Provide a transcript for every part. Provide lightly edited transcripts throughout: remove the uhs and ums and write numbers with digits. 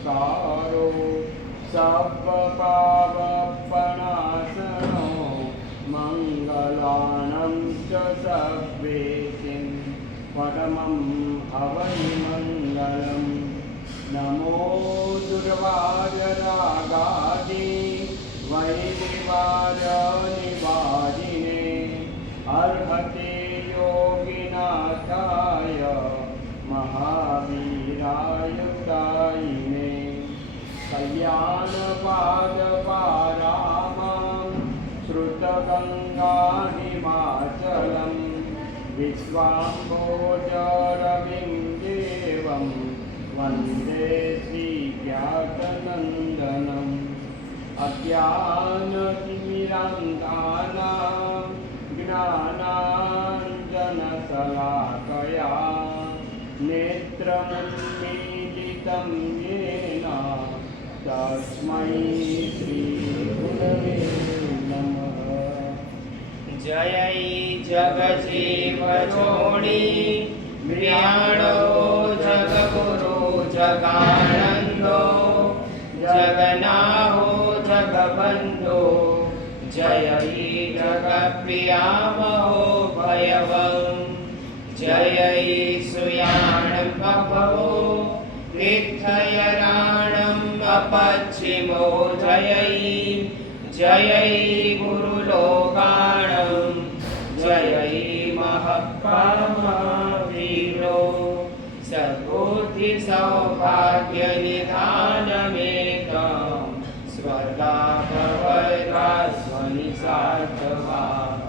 नमस्कारो सर्वपावपणासनो मंगलानं च सर्वेशिं परमं हवैमङ्गलं नमो दुर्वाय रागादि वैदिवाय निवारिणे अर्हते योगिनाथाय महावीराय दायिने कल्याणपादपारामां श्रुतगङ्गाहिमाचलं विश्वाम्भोजरविं देवं वन्दे श्रीज्ञातनन्दनम् अज्ञानतिमिरान्तानां ज्ञानाञ्जनशलाकया नेत्रमुन्मीलितं येन तस्मै श्रीगुरवे नमः। जय जगजीवजोनि म्रियाणो जगगुरु जगानन्दो जगन्नाथो जगबन्धो जय जगप्रियामहो भयवं जय सुयाणपभो तीर्थयराणम् अपच्छिमो जय जय गुरुलोकाणं जय महत्कामवीरो सद्बुद्धि सौभाग्यनिधानमेकं स्वर्गापवर्गास्वनिसार्थभाग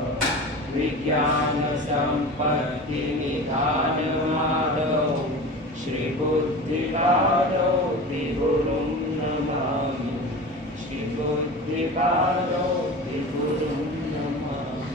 विज्ञानसम्पत्तिनिधानमादौ श्रीबुद्धिकादौ विगुरुं नमामि श्रीबुद्धिकादौ विगुरुं नमामि।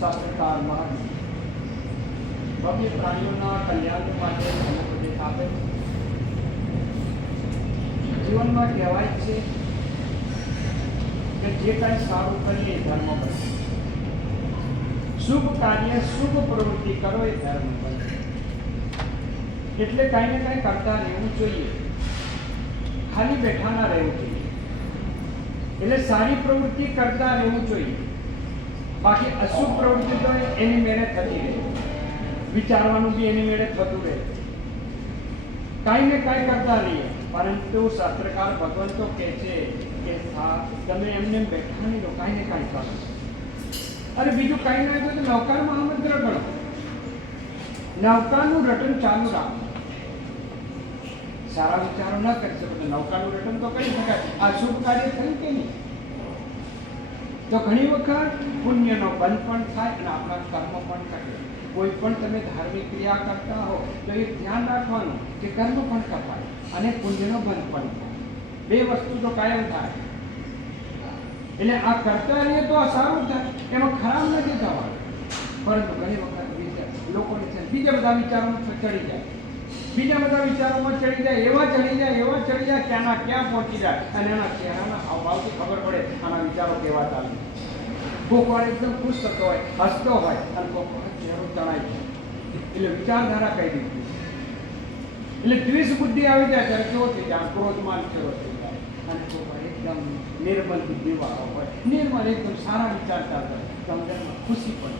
શાસ્ત્રકારમાં ભવ્ય પ્રાણીઓના કલ્યાણ માટે ઉપદેશ આપે જીવનમાં કહેવાય છે કે જે કાંઈ સારું કરીએ એ ધર્મ બને, શુભ કાર્ય શુભ પ્રવૃત્તિ કરો એ ધર્મ બને. એટલે કાંઈ ને કાંઈ કરતા રહેવું જોઈએ, ખાલી બેઠા ના રહેવું જોઈએ. એટલે સારી પ્રવૃત્તિ કરતા રહેવું જોઈએ. બાકી અશુભ પ્રવૃત્તિ તો એની મેળે થતી રહે, વિચારવાનું બી એની મેળે થતું રહે. કાંઈ ને કાંઈ કરતા રહીએ, પરંતુ શાસ્ત્રકાર ભગવંતો કહે છે કે તમે એમને બેઠા નહીં રહો, કાંઈ ને કાંઈ કરો. અરે બીજું કાંઈ ના તો નૌકાર મહામંત્ર ગણો, નૌકાનું રટન ચાલુ રાખો. સારા વિચારો ન કરી શકો તો નૌકાનું રટન તો કરી શકાય. આ શુભ કાર્ય થયું કે નહીં? તો ઘણી વખત પુણ્યનો બંધ પણ થાય અને આપણા કર્મ પણ કરે. કોઈ પણ તમે ધાર્મિક ક્રિયા કરતા હો તો એ ધ્યાન રાખવાનું કે કર્મ પણ કપાય અને પુણ્યનો બંધ પણ થાય. બે વસ્તુ તો કાયમ થાય. એટલે આ કરતા રહીએ તો આ સારું થાય, એમાં ખરાબ નથી થવાનું. પરંતુ ઘણી વખત લોકોને છે બીજા બધા વિચારોમાં ચડી જાય, બીજા બધા વિચારોમાં ચડી જાય, એવા ચડી જાય ક્યાંના ક્યાં પહોંચી જાય અને એના ચહેરાના હાવભાવથી ખબર પડે આના વિચારો કેવા ચાલે. કોક વાર એકદમ ખુશ થતો હોય, હસતો હોય અને કોક વાર ચહેરો તણાય છે, એટલે વિચારધારા કઈ દીધી. એટલે દ્વેષ બુદ્ધિ આવી જાય ત્યારે કેવો થઈ જાય, ક્રોધમાન ચહેરો થઈ જાય. અને કોક વાર એકદમ નિર્મલ બુદ્ધિ વાળો હોય, નિર્મલ એકદમ સારા વિચાર ચાલતા હોય, સમજણમાં ખુશી પડે.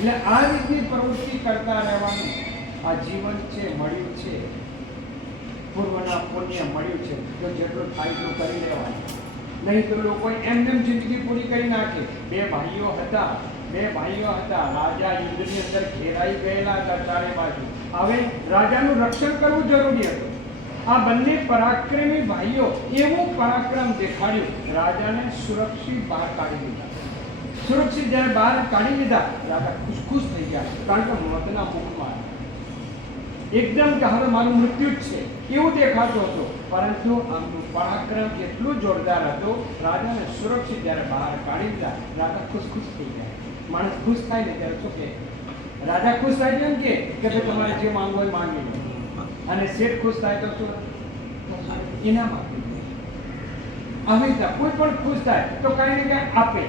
એટલે આ રીતની પ્રવૃત્તિ કરતા રહેવાનું આ જીવન છે, મળ્યું છે, પૂર્વના પુણ્ય મળ્યું છે, તો જેટલું થાય એટલું કરી લેવાનું. નહીં તો લોકો એમને જિંદગી પૂરી કરી નાખે. બે ભાઈઓ હતા, રાજા યુદ્ધની અંદર ઘેરાઈ ગયેલા હતા ચારે બાજુ. હવે રાજાનું રક્ષણ કરવું જરૂરી હતું. આ બંને પરાક્રમી ભાઈઓ એવું પરાક્રમ દેખાડ્યું, રાજાને સુરક્ષિત બહાર કાઢી દીધા. સુરક્ષિત જ્યારે બહાર કાઢી લીધા રાજા ખુશ થઈ ગયા, કારણ કે મોતના મુખમાં એકદમ કે હવે મારું મૃત્યુ જ છે એવું દેખાતું હતું. પરંતુ આમનું પરાક્રમ એટલું જોરદાર હતું, રાજાને સુરક્ષિત જ્યારે બહાર કાઢી દીધા રાજા ખુશ થઈ ગયા. માણસ ખુશ થાય ને ત્યારે શું કે રાજા ખુશ થાય છે એમ કે ભાઈ તમારે જે માંગવું હોય માંગી લો, અને શેઠ ખુશ થાય તો શું ઇનામ આપે. આવી રીતે કોઈ પણ ખુશ થાય તો કાંઈ ને કાંઈ આપે.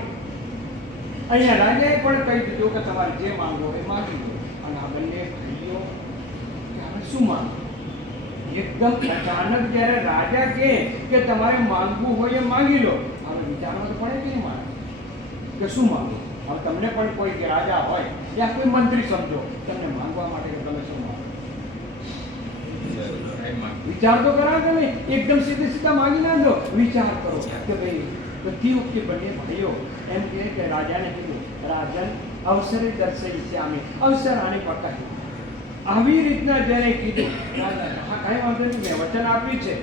અહીંયા રાજાએ પણ કહી દીધું કે તમારે જે માંગવું હોય માંગી લો. અને આ બંને ભાઈઓ શું માંગો? એકદમ અચાનક જ્યારે રાજા કહે કે તમારે માંગવું હોય એ માંગી લો, હવે વિચારવા તો પડે કે નહીં મારે કે શું માંગો. હવે તમને પણ કોઈ કે રાજા હોય યા કોઈ મંત્રી સમજો, તમને માંગવા માટે કે તમે શું માંગો વિચાર તો કરાવો ને, એકદમ સીધા માંગી ના દો, વિચાર કરો કે ભાઈ બધી વખતે બંને ભાઈઓ એમ કે રાજાને કીધું રાજન અવસરે દર્શાવી છે અમે અવસર આની પકડી. આવી રીતના જ્યારે કીધું રાજા હા કાંઈ વાંધો નહીં, મેં વચન આપ્યું છે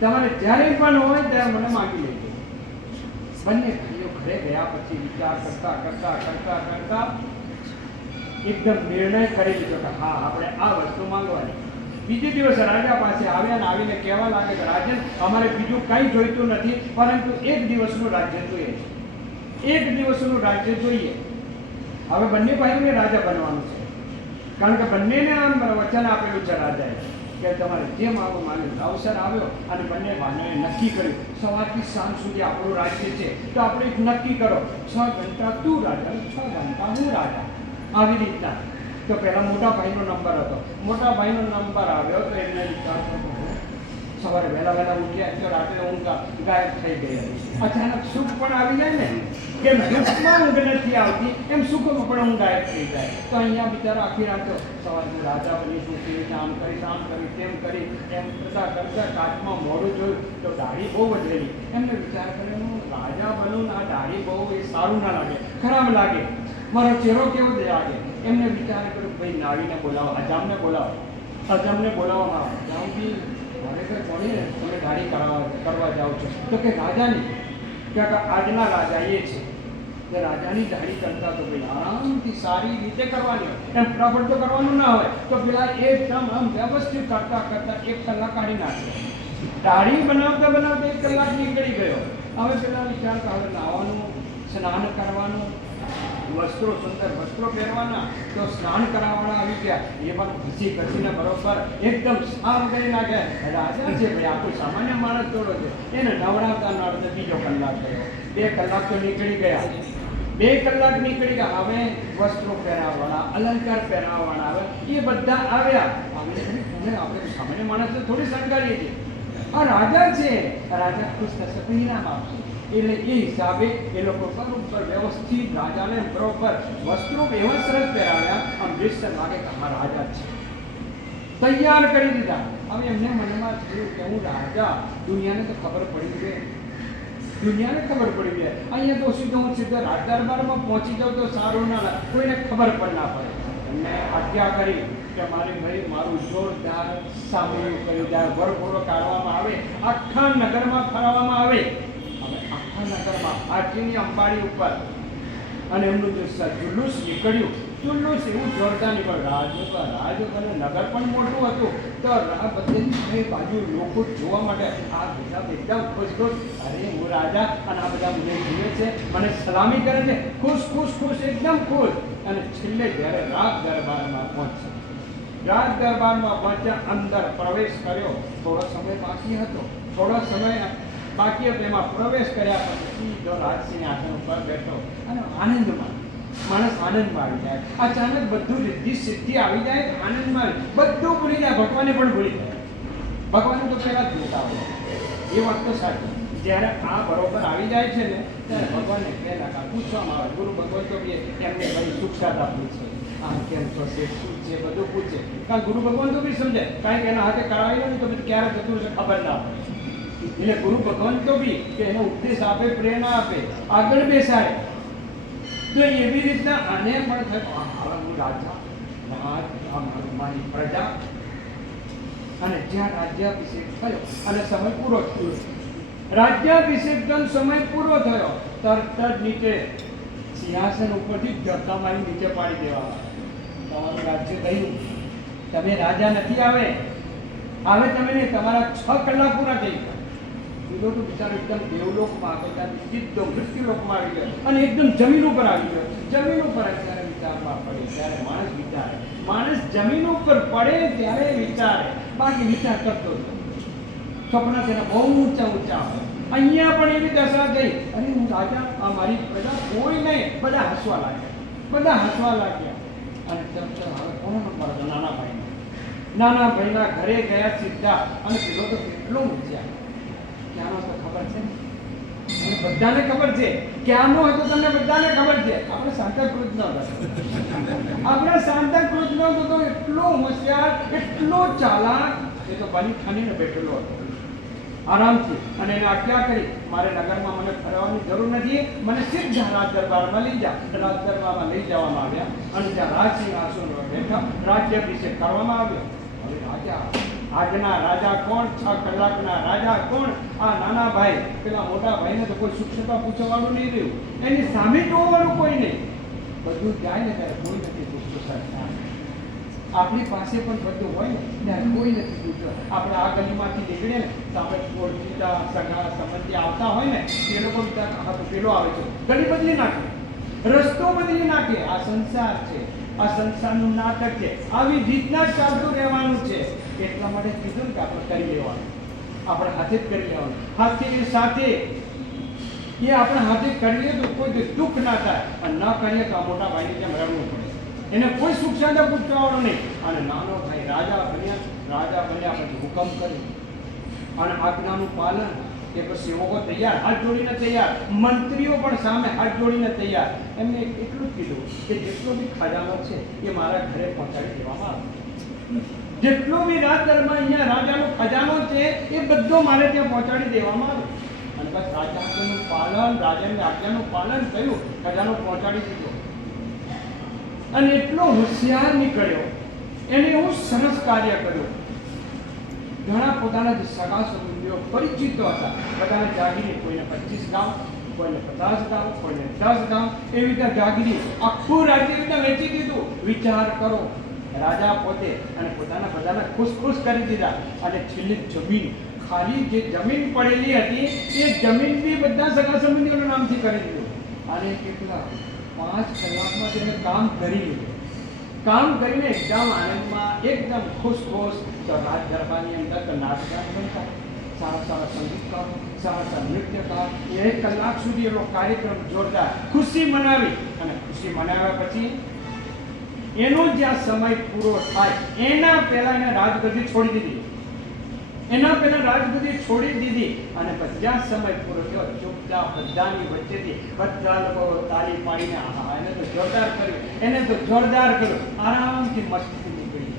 તમારે જ્યારે પણ હોય ત્યારે મને માંગી લેજો. બંને ભાઈઓ ઘરે ગયા પછી વિચાર કરતા કરતા કરતા કરતા એકદમ નિર્ણય કરી લીધો કે હા આપણે આ વસ્તુ માંગવાની. બીજે દિવસે રાજા પાસે આવ્યા ને આવીને કહેવા લાગે કે રાજન અમારે બીજું કંઈ જોઈતું નથી, પરંતુ એક દિવસનું રાજ્ય જોઈએ છે, એક દિવસનું રાજ્ય જોઈએ. હવે બંને ભાઈઓને રાજા બનવાનું છે, કારણ કે બંનેને આમ વચન આપેલું છે રાજાએ કે તમારે જે માંગો માંગ્યું. અવસર આવ્યો અને બંને ભાઈઓએ નક્કી કર્યું સવારથી સાંજ સુધી આપણું રાજ્ય છે તો આપણે એક નક્કી કરો 6 ઘંટા તું રાજા 6 ઘંટા હું રાજા. આવી રીતના તો પહેલા મોટા ભાઈનો નંબર હતો, મોટા ભાઈનો નંબર આવ્યો તો એમને વિચાર સવારે વહેલા ઉઠ્યા તો રાત્રે ઊંઘ ગાયબ થઈ ગઈ. અચાનક સુખ પણ આવી જાય ને, કેમ દુઃખમાં ઊંઘ નથી આવતી એમ સુખમાં પણ ઊંઘ ગાયબ થઈ જાય. તો અહીંયા બિચારા આખી રાતો સવારે હું રાજા બનીશું, કેવી રીતે આમ કરી તેમ કરી એમ કરતા કરતા કાચમાં મોડું જોયું તો દાઢી બહુ વધેલી. એમને વિચાર કર્યો હું રાજા બનું, આ દાઢી બહુ એ સારું ના લાગે, ખરાબ લાગે, મારો ચહેરો કેવો લાગે. એમને વિચાર કર્યો ભાઈ નાવીને બોલાવો, અજામને બોલાવો. અજામને બોલાવવામાં આવે જાઉં ખરેખર કોને તમે દાઢી કરવા જાઓ છો તો કે રાજાની, કે આજના રાજા એ છે કે રાજાની દાઢી કરતા તો ભાઈ આરામથી સારી રીતે કરવાની હોય, એમ ફટાફટ તો કરવાનું ના હોય. તો પેલા એકદમ આમ વ્યવસ્થિત કરતા કરતા 1 કલાક કાઢી નાખ્યો. દાઢી બનાવતા બનાવતા 1 કલાક નીકળી ગયો. હવે પેલા વિચારતા હવે નાવાનું, સ્નાન કરવાનું, વસ્ત્રો સુંદર વસ્ત્રો પહેરવાના, તો સ્નાન કરાવવાના આવી ગયા. એ પણ ઘસી ઘસીને બરોબર એકદમ સારું કરી નાખે. રાજા છે ભાઈ, આ કોઈ સામાન્ય માણસ થોડો છે. એને નવડાવતા નવડાવતા બીજો કલાક ગયો. 2 કલાક તો નીકળી ગયા. 2 કલાક નીકળી ગયા. હવે વસ્ત્રો પહેરાવવાના, અલંકાર પહેરાવવાના, હવે એ બધા આવ્યા. આપણે સામાન્ય માણસ થોડી શણગારીએ છીએ, આ રાજા છે, રાજા ખુશ થશે તો ઇનામ આપશે. એટલે એ હિસાબે એ લોકો બરોબર વ્યવસ્થિત રાજાને બરોબર વસ્ત્રો એવા સરસ પહેરાવ્યા, આમ દૃશ્ય લાગે કે હા રાજા છે, તૈયાર કરી દીધા. હવે એમને મનમાં થયું કે હું રાજા, દુનિયાને તો ખબર પડી ગઈ, દુનિયાને ખબર પડી જાય. અહીંયા તો હું સીધો રાજ દરબારમાં પહોંચી જાઉં તો સારું ના લાગે, કોઈને ખબર પણ ના પડે. એમને આજ્ઞા કરી કે મારું જોરદાર સામયું કર્યું જાય, વરઘોડો કાઢવામાં આવે, આખા નગરમાં ફરવામાં આવે. આખા નગરમાં આરતીની અંબાડી ઉપર અને એમનું જે જુલુસ નીકળ્યું, જુલુસ એવું જોરદાર નીકળ્યું. રાજ અને નગર પણ મોટું હતું, તો બધી બાજુ લોકો જોવા માટે આ બધા એકદમ ખુશ, અરે હું રાજા અને આ બધા મને જુએ છે, મને સલામી કરે છે, ખુશ એકદમ ખુશ. અને છેલ્લે જ્યારે રાજ દરબારમાં પહોંચ્યા, અંદર પ્રવેશ કર્યો. થોડો સમય બાકી હતો, એમાં પ્રવેશ કર્યા પછી સીધો રાજસિંહ આસન ઉપર બેઠો અને આનંદમાં માણસ આનંદમાં આવી જાય. અચાનક બધું રિદ્ધિ સિદ્ધિ આવી જાય, આનંદમાં બધું ભૂલી જાય, ભગવાનને પણ ભૂલી જાય. ભગવાન તો પહેલા જ જોતા હોય, એ વાત તો સાચી. જ્યારે આ બરોબર આવી જાય છે ને ત્યારે ભગવાનને પહેલા પૂછવામાં આવે. ગુરુ ભગવાન તો બી એમને ભાઈ સુખ સાધા પૂછે, આમ કેમ તો છે, શું છે, બધું પૂછે. કારણ ગુરુ ભગવાન તો બી સમજે, કારણ કે એના હાથે કરાવી લે તો પછી ક્યારે જતું હશે ખબર ના પડે. એટલે ગુરુ ભગવાન તો બી કે એનો ઉપદેશ આપે, પ્રેરણા આપે, આગળ બેસાય. તો એવી રીતના આને પણ થયું હું રાજા, મારી પ્રજા. અને જ્યાં રાજ્યાભિષેક થયો અને સમય પૂરો થયો, રાજ્યાભિષેક સમય પૂરો થયો, તરત જ નીચે સિંહાસન ઉપરથી ધક્કા મારી નીચે પાડી દેવા. તમારું રાજ્ય ગયું, તમે રાજા નથી. આવે તમે નહીં, તમારા 6 કલાક પૂરા થઈ ગયા. પેલો તો બિચારો એકદમ દેવલોકમાં હતો, ત્યાંથી સીધો મૃત્યુલોકમાં આવી ગયો અને એકદમ જમીન ઉપર આવી ગયો. જમીન ઉપર ત્યારે વિચારમાં પડે, ત્યારે માણસ વિચારે. માણસ જમીન ઉપર પડે ત્યારે વિચારે, બાકી વિચાર કરતો હતો. સપના તેના બહુ ઊંચા ઊંચા હોય. અહીંયા પણ એવી દશા ગઈ, અરે હું રાજા, આ મારી પ્રજા કોઈ નહીં. બધા હસવા લાગ્યા. અને હવે કોનો નંબર હતો? નાના ભાઈના ઘરે ગયા સીધા. અને પેલો તો કેટલો ઊંચ્યા. ક્યાંનો તો ખબર છે ને? અને બધાને ખબર છે ક્યાંનો હતો. તમને બધાને ખબર છે. આપણે સાંતાક્રુઝનો હતો. એટલો હોશિયાર, એટલો ચાલાક. એ તો બની ઠાનીને બેઠેલો હતો આરામથી. અને એને આજ્ઞા કરી, મારે નગરમાં મને ફરવાની જરૂર નથી, મને સીધા રાજ દરબારમાં લઈ જા. રાજ દરબારમાં લઈ જવામાં આવ્યા અને ત્યાં રાજસિંહાસન પર બેઠા, રાજ્યાભિષેક કરવામાં આવ્યો. હવે રાજા, આજના રાજા કોણ? 6 કલાકના રાજા કોણ? આ નાના ભાઈ. પેલા મોટા ભાઈને તો કોઈ સુક્ષતા પૂછવાનું નહીં રહ્યું, એની સામે જોવાનું કોઈ નહીં. બધું જાય ને ત્યારે કોઈ નથી પૂછતું. આપણી પાસે પણ બધું હોય ને ત્યારે કોઈ નથી પૂછતું. આપણે આ ગલીમાંથી નીકળીએ ને તો આપણે ઓળખીતા સગા સંબંધી આવતા હોય ને, એ લોકો વિચારતા તો પેલો આવે છે, ગલી બદલી નાખે, રસ્તો બદલી નાખે. આ સંસાર છે, આ સંસારનું નાટક છે. આવી રીતના જ ચાલતું રહેવાનું છે. એટલા માટે કીધું કે આપણે કરી લેવાનું, આપણે હાથે જ કરી લેવાનું. હાથની સાથે એ આપણે હાથે કરીએ તો કોઈ દુઃખ ના થાય, અને ન કરીએ તો આ મોટા ભાઈની જેમ રડવું પડે. એને કોઈ સુખ શાંતિ પૂછવાનું નહીં. અને નાનો ભાઈ રાજા બન્યા પછી હુકમ કર્યો અને આજ્ઞાનું પાલન. કે પછી સેવકો તૈયાર, હાથ જોડીને તૈયાર, મંત્રીઓ પણ સામે હાથ જોડીને તૈયાર. એમને એટલું જ કીધું કે જેટલો બી ખજાનો છે એ મારા ઘરે પહોંચાડી દેવામાં આવે. જેટલો બી રાજ દરબાર અહીંયા રાજાનો ખજાનો છે એ બધો મારે ત્યાં પહોંચાડી દેવામાં આવે. અને બસ રાજાનું પાલન, રાજાની આજ્ઞાનું પાલન થયું, ખજાનો પહોંચાડી દીધો. અને એટલો હોશિયાર નીકળ્યો, એને એવું સરસ કાર્ય કર્યું. ઘણા પોતાના જે સગા સંબંધીઓ પરિચિતો હતા, બધાને જાગીરી, કોઈને 25 ગામ, કોઈને 50 ગામ, કોઈને 10 ગામ, એવી રીતે જાગીરી આખું રાજ્ય રીતે વેચી દીધું. વિચાર કરો, રાજા પોતે અને પોતાના બધાને ખુશ કરી દીધા. અને છેલ્લી જમીન, ખાલી જે જમીન પડેલી હતી એ જમીન બી બધા સગા સંબંધીઓના નામથી કરી દીધું. અને કેટલા 5 કલાકમાં તેને કામ કરી લીધું. કામ કરીને એકદમ આનંદમાં, એકદમ ખુશ. તો રાજ દરબારની અંદર તો નાચગાન બનતા, સારા સંગીતકાર, સારા નૃત્યકાર. 1 કલાક સુધી એનો કાર્યક્રમ જોરદાર ખુશી મનાવી. અને ખુશી મનાવ્યા પછી એનો જ્યાં સમય પૂરો થાય એના પહેલા એને રાજગદ્દી છોડી દીધી. અને પછી જ્યાં સમય પૂરો થયો, ચૂપચાપ બધાની વચ્ચેથી બધા લોકો તાળી પાડીને એને તો જોરદાર કર્યું. આરામથી મસ્તી નીકળી.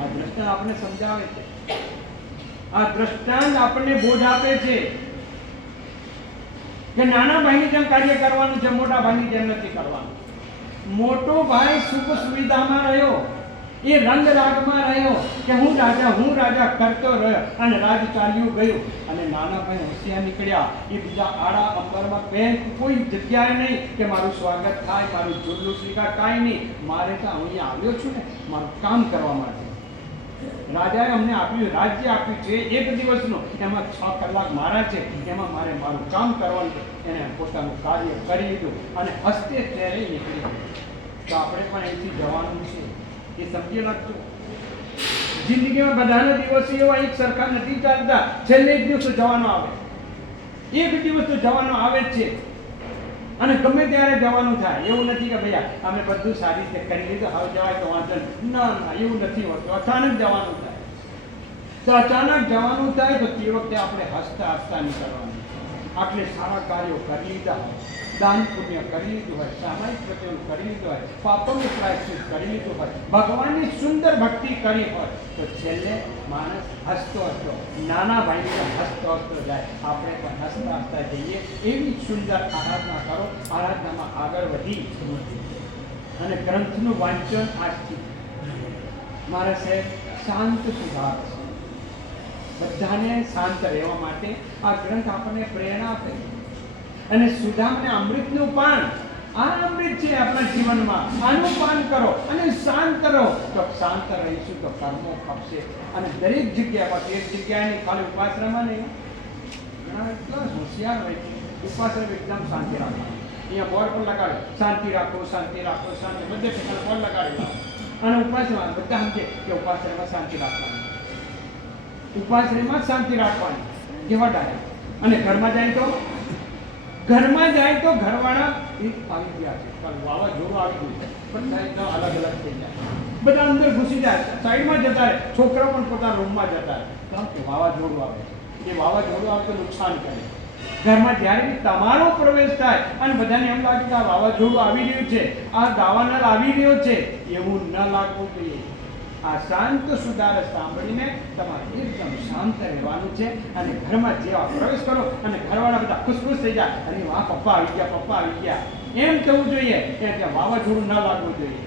આ દ્રષ્ટાંત આપણને સમજાવે છે, આ દ્રષ્ટાંત આપણને બોધ આપે છે કે નાના ભાઈની જેમ કાર્ય કરવાનું છે, મોટા ભાઈની જેમ નથી કરવાનું. મોટો ભાઈ સુખ સુવિધામાં રહ્યો, એ રંગ રાગમાં રહ્યો કે હું રાજા કરતો રહ્યો અને રાજ ચાલ્યું ગયું. અને નાના ભાઈ હોશિયાર નીકળ્યા. એ બીજા આડા અંબરમાં કોઈ જગ્યાએ નહીં કે મારું સ્વાગત થાય, મારું જોડલું સ્વીકાર, કાંઈ નહીં. મારે તો અહીંયા આવ્યો છું ને મારું કામ કરવા માટે. રાજાએ અમને આપ્યું, રાજ્ય આપ્યું છે 1 દિવસનું, એમાં 6 કલાક મારા છે, એમાં મારે મારું કામ કરવાનું છે. એને પોતાનું કાર્ય કરી લીધું અને હસ્તે ત્યારે નીકળી ગયું. તો આપણે પણ અહીંથી જવાનું છે, એ સમજી રાખજો. જિંદગીમાં બધાના દિવસો એવા એક સરખા નથી ચાલતા. છેલ્લે એક દિવસ તો જવાનો આવે, એક દિવસ તો જવાનો આવે જ છે. અને ગમે ત્યારે જવાનું થાય. એવું નથી કે ભૈયા અમે બધું સારી રીતે કરી લીધું, હવે જવાય તો વાંધો નહીં. ના, એવું નથી હોતું. અચાનક જવાનું થાય. તો અચાનક જવાનું થાય તો તે વખતે આપણે હસતા નીકળવાનું. આપણે સારા કાર્યો કરી લીધા હોય, દાન પુણ્ય કરી લીધું હોય, સામાયિક પ્રત્યે કરી લીધું હોય, પાપોનું પ્રાયશ્ચિત કરી લીધું હોય, ભગવાનની સુંદર ભક્તિ કરી હોય, તો છેલ્લે માણસ હસતો નાના ભાઈને હસતો જાય. આપણે પણ હસતા જઈએ. એવી સુંદર આરાધના કરો. આરાધનામાં આગળ વધી અને ગ્રંથનું વાંચન આજથી મારા સાહેબ શાંત સુધાર છે. બધાને શાંત રહેવા માટે આ ગ્રંથ આપણને પ્રેરણા આપે. અને સુદામને અમૃતનું પાન આ અમૃત છે આપણા જીવનમાં. આનું પાન કરો અને શાંત રહો. તો શાંત રહીશું તો કર્મો ખપશે. અને દરેક જગ્યા પર એક જગ્યાએ નહીં, ખાલી ઉપાસનામાં નહીં. ઘણા એટલા હોશિયાર હોય છે, ઉપાસના એકદમ શાંતિ રાખવાની. અહીંયા બોર્ડ પર લગાડે શાંતિ રાખો, શાંતિ રાખો, શાંતિ, બધે ઠેકાણે બોર્ડ લગાડેલા. અને ઉપાસના બધા સમજે કે ઉપાસનામાં શાંતિ રાખવાની, ઉપાસનામાં શાંતિ રાખવાની. જેવા ડાયા. અને ઘરમાં જાય તો ઘરવાળા આવી ગયા છે, વાવાઝોડું આવી ગયું છે, બધા એકદમ અલગ અલગ થઈ જાય, બધા અંદર ઘૂસી જાય, સાઈડમાં જતા રહે, છોકરા પણ પોતાના રૂમમાં જતા રહે. કારણ કે વાવાઝોડું આવે છે. એ વાવાઝોડું આવે તો નુકસાન કરે. ઘરમાં જ્યારે બી તમારો પ્રવેશ થાય અને બધાને એમ લાગે કે આ વાવાઝોડું આવી રહ્યું છે, આ દાવાનળ આવી રહ્યો છે, એવું ન લાગવું જોઈએ. આ શાંત સુધાર સાંભળીને તમારે એકદમ શાંત રહેવાનું છે. અને ઘરમાં જેવા પ્રવેશ કરો અને ઘરવાળા બધા ખુશ થઈ જાય, અને વાહ પપ્પા આવી ગયા, પપ્પા આવી ગયા, એમ કહેવું જોઈએ. એટલે વાવાઝોડું ન લાગવું જોઈએ,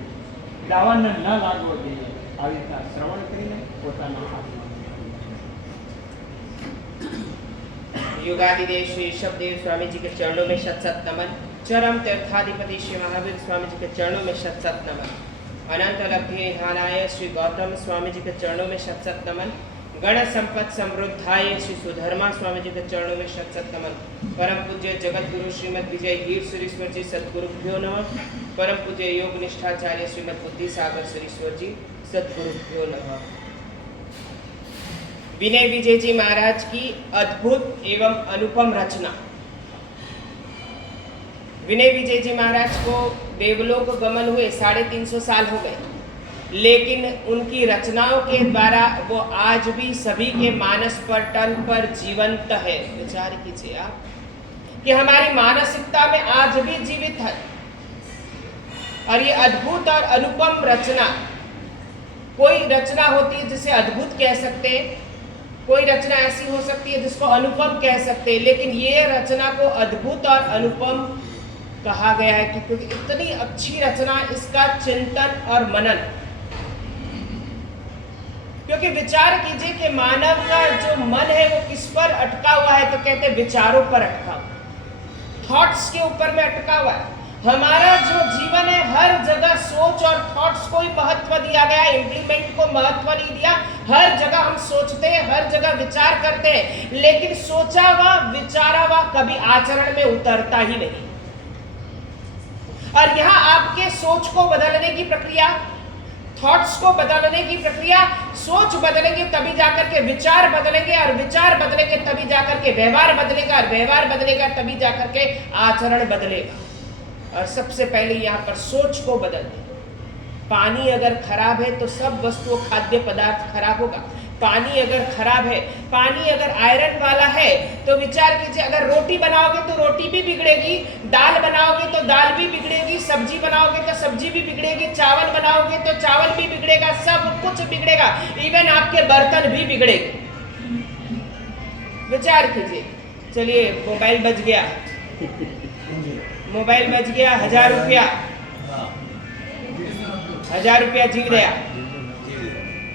દાવાનળ ન લાગવો જોઈએ. આવી રીતના શ્રવણ કરીને પોતાના युगादिदेव श्री ऋषभदेव स्वामी जी के चरणों में शत शत नमन। चरम तीर्थाधिपति श्री महावीर स्वामी जी के चरणों में शत शत नमन। अनंत लब्धि हालाय श्री गौतम स्वामी जी के चरणों में शत शत नमन। गण संपत समृद्धाय श्री सुधर्मा स्वामी जी के चरणों में शत शत नमन। परम पूज्य जगत गुरु श्रीमद विजय हीर सुरेश्वर जी सद्गुरुभ्यो नमः। परम पूज्य योग निष्ठाचार्य श्रीमद बुद्धि सागर सुरेश्वर जी सद्गुरुभ्यो नमः। विनय विजय जी महाराज की अद्भुत एवं अनुपम रचना। विनय विजय जी महाराज को देवलोक गमन हुए 350 साल हो गए, लेकिन उनकी रचनाओं के द्वारा वो आज भी सभी के मानस पटल पर जीवंत है। विचार कीजिए आप कि हमारी मानसिकता में आज भी जीवित है। और ये अद्भुत और अनुपम रचना, कोई रचना होती है जिसे अद्भुत कह सकते हैं, कोई रचना ऐसी हो सकती है जिसको अनुपम कह सकते हैं, लेकिन ये रचना को अद्भुत और अनुपम कहा गया है कि क्योंकि इतनी अच्छी रचना, इसका चिंतन और मनन। क्योंकि विचार कीजिए कि मानव का जो मन है वो किस पर अटका हुआ है, तो कहते हैं विचारों पर अटका हुआ, थॉट्स के ऊपर में अटका हुआ है। हमारा जो जीवन है हर जगह सोच और थॉट्स को ही महत्व दिया गया, इम्प्लीमेंट को महत्व नहीं दिया। हर जगह हम सोचते हैं, हर जगह विचार करते हैं, लेकिन सोचा हुआ विचारा हुआ कभी आचरण में उतरता ही नहीं। और यहाँ आपके सोच को बदलने की प्रक्रिया, थॉट्स को बदलने की प्रक्रिया, सोच बदलेंगे तभी जाकर के विचार बदलेंगे, और विचार बदलेंगे तभी जाकर के व्यवहार बदलेगा, और व्यवहार बदलेगा तभी जाकर के आचरण बदलेगा। और सबसे पहले यहाँ पर सोच को बदलते। पानी अगर खराब है तो सब वस्तुओं खाद्य पदार्थ खराब होगा। पानी अगर खराब है, पानी अगर आयरन वाला है, तो विचार कीजिए, अगर रोटी बनाओगे तो रोटी भी बिगड़ेगी, दाल बनाओगे तो दाल भी बिगड़ेगी, सब्जी बनाओगे तो सब्जी भी बिगड़ेगी, चावल बनाओगे तो चावल भी बिगड़ेगा, सब कुछ बिगड़ेगा, इवन आपके बर्तन भी बिगड़ेंगे। विचार कीजिए। चलिए, मोबाइल बच गया, मोबाइल बच गया, 1000 रुपया, 1000 रुपया जीव गया।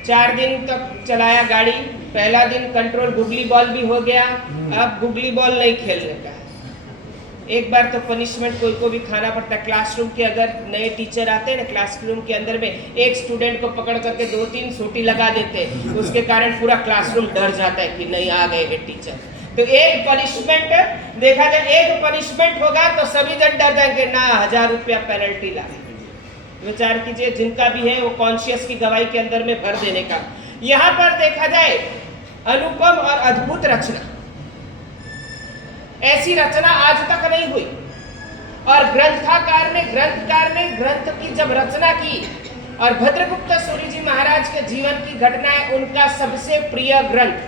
4 दिन तक चलाया गाड़ी, पहला दिन कंट्रोल गुगली बॉल भी हो गया, अब गुगली बॉल नहीं खेलने का है। एक बार तो पनिशमेंट कोई को भी खाना पड़ता है। क्लासरूम के अगर नए टीचर आते हैं ना, क्लासरूम के अंदर में एक स्टूडेंट को पकड़ करके 2-3 सोटी लगा देते हैं, उसके कारण पूरा क्लासरूम डर जाता है कि नहीं आ गए टीचर। तो एक पनिशमेंट देखा जाए, एक पनिशमेंट होगा तो सभी जन डर जाएंगे, ना 1000 रुपया पेनल्टी ला। विचार कीजिए, जिनका भी है वो कॉन्शियस की गवाही के अंदर में भर देने का। यहाँ पर देखा जाए अनुपम और अद्भुत रचना, ऐसी रचना आज तक नहीं हुई। और ग्रंथकार ने ग्रंथ की जब रचना की, और भद्रगुप्त सूरी जी महाराज के जीवन की घटना है उनका सबसे प्रिय ग्रंथ।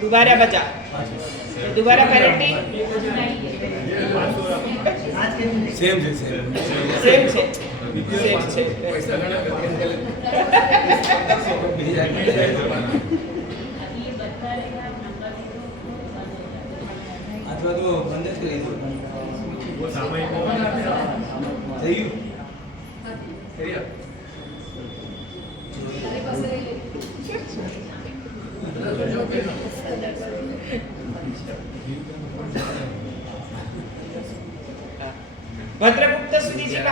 दोबारा बजा, दोबारा पेनल्टी सेम अथवा तो बंद કરી દો वो सामयिक થઈ ગયું કર્યા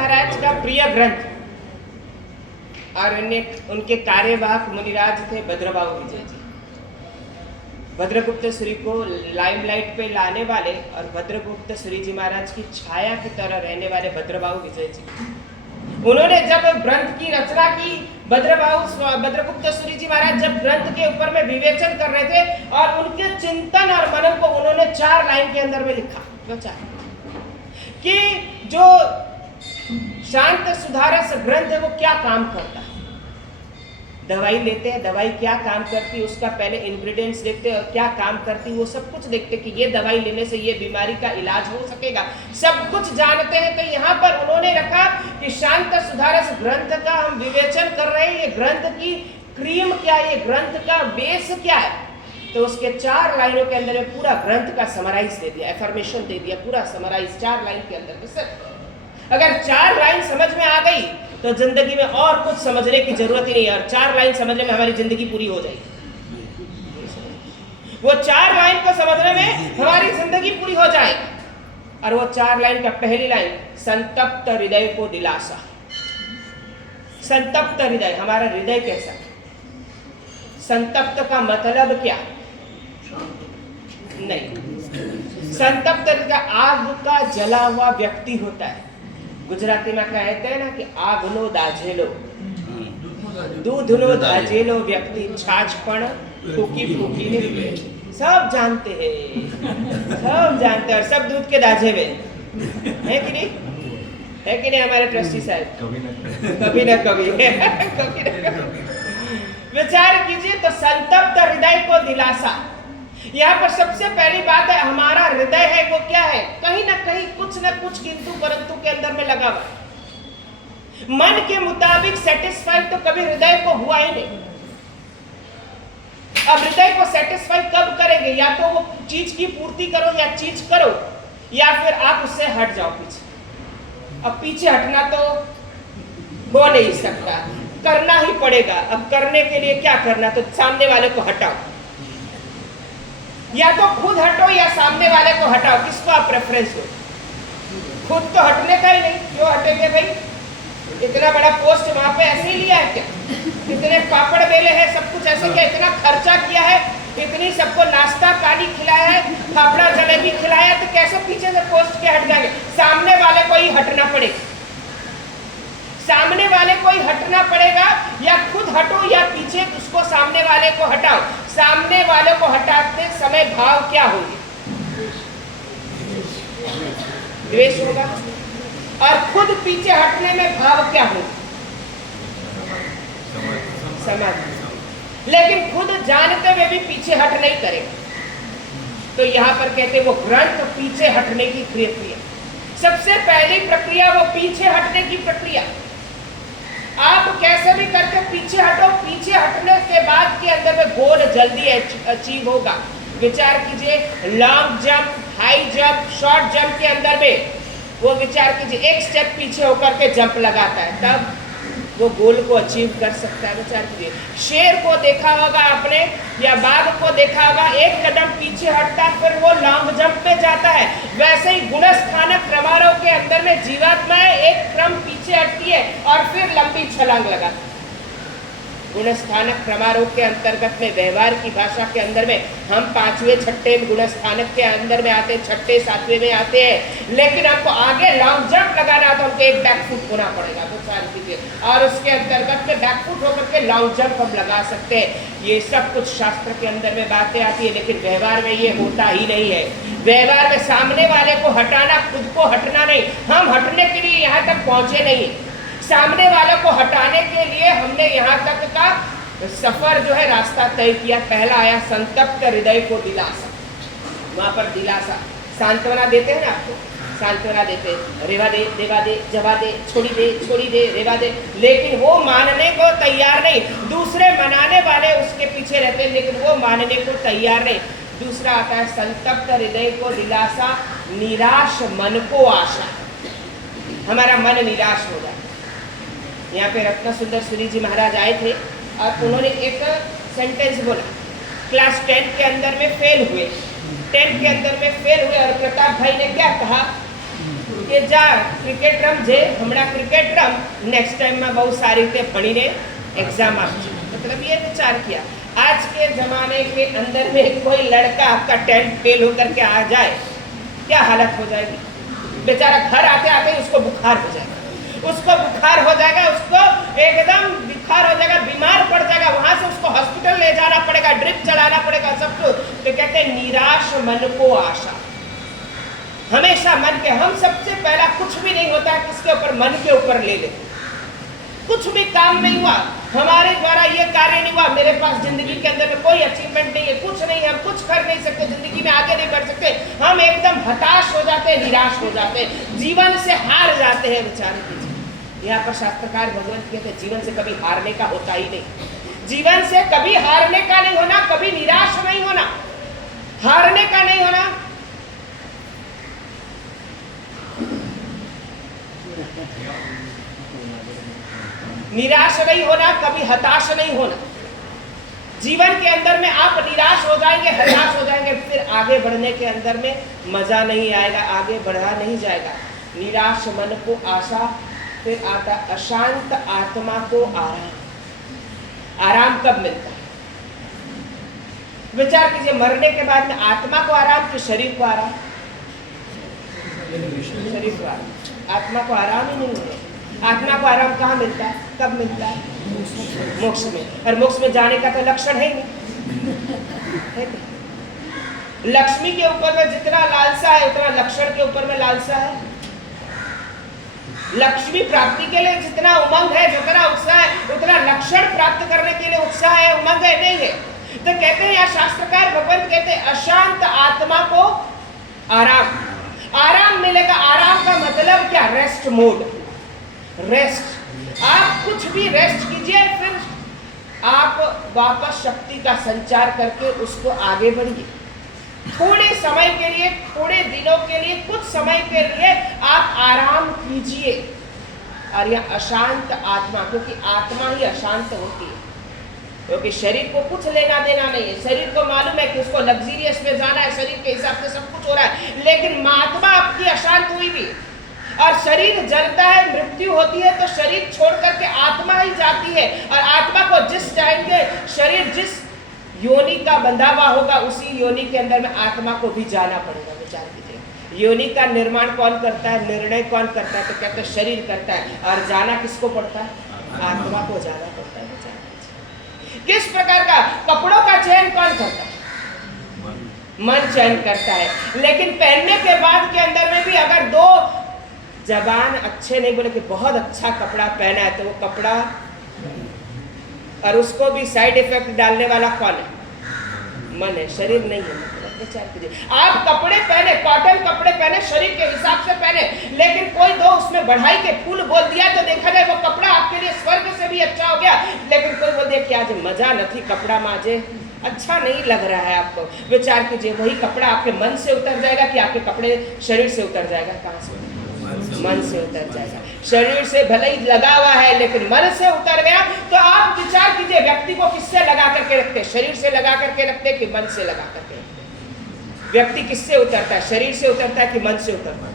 महाराज का प्रिय ग्रंथ और उनके कार्यवाहक मुनिराज थे भद्रबाहु विजय जी। भद्रगुप्त श्री को लाइमलाइट पे लाने वाले और भद्रगुप्त श्री जी महाराज की छाया की तरह रहने वाले भद्रबाहु विजय जी, उन्होंने जब ग्रंथ की रचना की, भद्रगुप्त श्री जी महाराज जब ग्रंथ के ऊपर में विवेचन कर रहे थे और उनके चिंतन और मनन को उन्होंने 4 लाइन के अंदर में लिखा, कि जो शांत सुधारस ग्रंथ है वो क्या काम करता है। दवाई लेते हैं, दवाई क्या काम करती है उसका पहले इंग्रेडिएंट्स देखते हैं और क्या काम करती है वो सब कुछ देखते हैं कि ये दवाई लेने से ये बीमारी का इलाज हो सकेगा, सब कुछ जानते हैं। तो यहाँ पर उन्होंने रखा कि शांत सुधारस ग्रंथ का हम विवेचन कर रहे हैं, ये ग्रंथ की क्रीम क्या है, ये ग्रंथ का बेस क्या है। तो उसके 4 लाइनों के अंदर में पूरा ग्रंथ का समराइज दे दिया, एफर्मेशन दे दिया, पूरा समराइज 4 लाइन के अंदर में। अगर 4 लाइन समझ में आ गई तो जिंदगी में और कुछ समझने की जरूरत ही नहीं है, और 4 लाइन समझने में हमारी जिंदगी पूरी हो जाएगी। वो 4 लाइन को समझने में हमारी जिंदगी पूरी हो जाएगी। और वो 4 लाइन का पहली लाइन, संतप्त हृदय को दिलासा। संतप्त हृदय, हमारा हृदय कैसा, संतप्त का मतलब क्या नहीं, संतप्त हृदय आग का जला हुआ व्यक्ति होता है। गुजराती में कहते हैं ना कि आग नो दाझेलो, दूध नो दाझेलो व्यक्ति छाछ पण फूकी फूकी ने पीए। सब जानते हैं, सब जानते हैं और सब दूध के दाझे हुए है कि नहीं, है कि नहीं हमारे ट्रस्टी साहब, कभी ना कभी विचार कीजिए। तो संतप्त हृदय को दिलासा, यहाँ पर सबसे पहली बात है हमारा हृदय है वो क्या है, कहीं ना कहीं कुछ ना कुछ किंतु परंतु के अंदर में लगा हुआ। मन के मुताबिक सेटिस्फाइड तो कभी हृदय को हुआ ही नहीं। अब हृदय को सेटिस्फाई कब करेंगे, या तो वो चीज की पूर्ति करो या चीज करो, या फिर आप उससे हट जाओ पीछे। अब पीछे हटना तो हो नहीं सकता, करना ही पड़ेगा। अब करने के लिए क्या करना, तो सामने वाले को हटाओ, या तो खुद हटो या सामने वाले को हटाओ। किसको आप प्रेफरेंस दो? खुद तो हटने का ही नहीं, क्यों हटेंगे भाई? इतना बड़ा पोस्ट वहां पे ऐसे ही लिया है क्या? इतने पापड़ बेले हैं, सब कुछ ऐसे क्या, इतना खर्चा किया है, इतनी सबको नाश्ता पानी खिलाया है, फाफड़ा जलेबी खिलाया, तो कैसे पीछे से पोस्ट के हट जाएंगे? सामने वाले को ही हटना पड़ेगा, सामने वाले को ही हटना पड़ेगा। या खुद हटो या पीछे उसको सामने वाले को हटाओ। सामने वाले को हटाते समय भाव क्या होगी? द्वेष होगा। और खुद पीछे हटने में भाव क्या होगा? समाधि। लेकिन खुद जानते हुए भी पीछे हट नहीं करेगा। तो यहाँ पर कहते वो ग्रंथ पीछे हटने की प्रक्रिया, सबसे पहली प्रक्रिया वो पीछे हटने की प्रक्रिया। आप कैसे भी करके पीछे हटो, पीछे हटने के बाद के अंदर में गोल जल्दी अचीव होगा। विचार कीजिए, long jump, high jump, short jump के अंदर में वो विचार कीजिए एक स्टेप पीछे होकर के जंप लगाता है, तब वो गोल को अचीव कर सकता है। विचार कीजिए, शेर को देखा होगा आपने या बाघ को देखा होगा, एक कदम पीछे हटता है फिर वो लॉन्ग जंप पे जाता है। वैसे ही गुणस्थानक क्रमारोह के अंदर में जीवात्माएं एक क्रम पीछे हटती है और फिर लंबी छलांग लगाती है। गुणस्थानक क्रमारोह के अंतर्गत में व्यवहार की भाषा के अंदर में हम 5वें 6ठे गुणस्थानक के अंदर में आते हैं, 6ठे 7वें में आते हैं। लेकिन आपको आगे लॉन्ग जंप लगाना तो हमको एक बैकफुट होना पड़ेगा, तो सारी चीजें, और उसके अंतर्गत में बैकफुट होकर के लॉन्ग जंप हम लगा सकते हैं। ये सब कुछ शास्त्र के अंदर में बातें आती है, लेकिन व्यवहार में ये होता ही नहीं है। व्यवहार में सामने वाले को हटाना, खुद को हटना नहीं। हम हटने के लिए यहाँ तक पहुंचे नहीं, सामने वाले को हटाने के लिए हमने यहाँ तक का सफर जो है रास्ता तय किया। पहला आया संतप्त हृदय को दिलासा। वहां पर दिलासा, सांत्वना देते हैं ना आपको, सांत्वना देते, रेवा दे, देवा दे, जवा दे, छोड़ी दे, रेवा दे, लेकिन वो मानने को तैयार नहीं। दूसरे मनाने वाले उसके पीछे रहते हैं, लेकिन वो मानने को तैयार नहीं। दूसरा आता है संतप्त हृदय को दिलासा, निराश मन को आशा। हमारा मन निराश हो जाए। यहाँ पे रत्न सुंदर सूरी जी महाराज आए थे और उन्होंने एक सेंटेंस बोला। क्लास 10 के अंदर में फेल हुए, 10 के अंदर में फेल हुए, और प्रताप भाई ने क्या कहा કે જા ક્રિકેટ રમજે, હમણાં ક્રિકેટ રમ, नेक्स्ट टाइम में बहुत सारी રીતે ભણીને एग्जाम આપજે। मतलब ये विचार किया। आज के जमाने के अंदर में कोई लड़का आपका 10th फेल होकर के आ जाए, क्या हालत हो जाएगी? बेचारा घर आते आते उसको बुखार हो जाएगा, उसको बुखार हो जाएगा, उसको एकदम बुखार हो जाएगा, बीमार पड़ जाएगा, वहां से उसको हॉस्पिटल ले जाना पड़ेगा, ड्रिप चलाना पड़ेगा, सब कुछ। तो कहते हैं निराश मन को आशा। हमेशा मन के, हम सबसे पहला कुछ भी नहीं होता है किसके ऊपर, मन के ऊपर ले लेते। कुछ भी काम नहीं हुआ, हमारे द्वारा ये कार्य नहीं हुआ, मेरे पास जिंदगी के अंदर में कोई अचीवमेंट नहीं है, कुछ नहीं है, हम कुछ कर नहीं सकते, जिंदगी में आगे नहीं बढ़ सकते, हम एकदम हताश हो जाते हैं, निराश हो जाते हैं, जीवन से हार जाते हैं बेचारे। यहाँ पर शास्त्रकार भगवंत कहते हैं जीवन से कभी हारने का होता ही नहीं, जीवन से कभी हारने का नहीं होना, कभी निराश नहीं होना, हारने का नहीं होना। निराश नहीं होना, कभी हताश नहीं होना। जीवन के अंदर में आप निराश हो जाएंगे, हताश हो जाएंगे, फिर आगे बढ़ने के अंदर में मजा नहीं आएगा, आगे बढ़ा नहीं जाएगा। निराश मन को आशा, फिर आता अशांत आत्मा को आराम। आराम कब मिलता है? विचार कीजिए, मरने के बाद में आत्मा को आराम कि शरीर को आराम? शरीर को आराम, आत्मा को आराम ही नहीं है। आत्मा को आराम कहाँ मिलता है, कब मिलता है? मोक्ष में। और मोक्ष में जाने का तो लक्षण है ही नहीं, है नहीं? लक्ष्मी के ऊपर में जितना लालसा है उतना लक्षण के ऊपर में लालसा है। लक्ष्मी प्राप्ति के लिए जितना उमंग है, जितना उत्साह है, उतना लक्षण प्राप्त करने के लिए उत्साह है, उमंग है, नहीं है। तो कहते हैं यहाँ शास्त्रकार भगवंत कहते हैं अशांत आत्मा को आराम, आराम मिलेगा। आराम का मतलब क्या? Rest mode, rest. आप कुछ भी रेस्ट कीजिए, फिर आप वापस शक्ति का संचार करके उसको आगे बढ़िए। थोड़े समय के लिए, थोड़े दिनों के लिए, कुछ समय के लिए आप आराम कीजिए। और यह अशांत आत्मा, क्योंकि आत्मा ही अशांत होती है, क्योंकि शरीर को कुछ लेना देना नहीं है। शरीर को मालूम है कि उसको लग्जरियस में जाना है, शरीर के हिसाब से सब कुछ हो रहा है, लेकिन आत्मा आपकी अशांत हुई भी, और शरीर जलता है, मृत्यु होती है, तो शरीर छोड़ करके आत्मा ही जाती है। और आत्मा को जिस टाइम के शरीर जिस योनि का बंधा हुआ होगा, उसी योनि के अंदर में आत्मा को भी जाना पड़ेगा। विचार कीजिए, योनि का निर्माण कौन करता है, निर्णय कौन करता है? तो कहते हैं शरीर करता है। और जाना किसको पड़ता है? आत्मा को जाना पड़ता है। विचार कीजिए, किस प्रकार का कपड़ों का चयन कौन करता है? मन चयन करता है। लेकिन पहनने के बाद के अंदर में भी अगर दो जबान अच्छे नहीं बोले कि बहुत अच्छा कपड़ा पहना है, तो वो कपड़ा, और उसको भी साइड इफेक्ट डालने वाला कौन है? मन है, शरीर नहीं है। विचार कीजिए, आप कपड़े पहने, कॉटन कपड़े पहने, शरीर के हिसाब से पहने, लेकिन कोई दो उसमें बढ़ाई के फूल बोल दिया, तो देखा जाए वो कपड़ा आपके लिए स्वर्ग से भी अच्छा हो गया। लेकिन कोई बोल दिया कि आज मजा नहीं कपड़ा में, आज अच्छा नहीं लग रहा है आपको। विचार कीजिए, वही कपड़ा आपके मन से उतर जाएगा कि आपके कपड़े शरीर से उतर जाएगा? कहाँ से? मन से उतर जाएगा। शरीर से भले ही लगा हुआ है, लेकिन मन से उतर गया। तो आप विचार कीजिए, व्यक्ति को किससे लगा करके रखते हैं? शरीर से लगा करके रखते हैं कि मन से लगा करके रखते हैं? व्यक्ति किससे उतरता है? शरीर से उतरता है कि मन से उतरता है?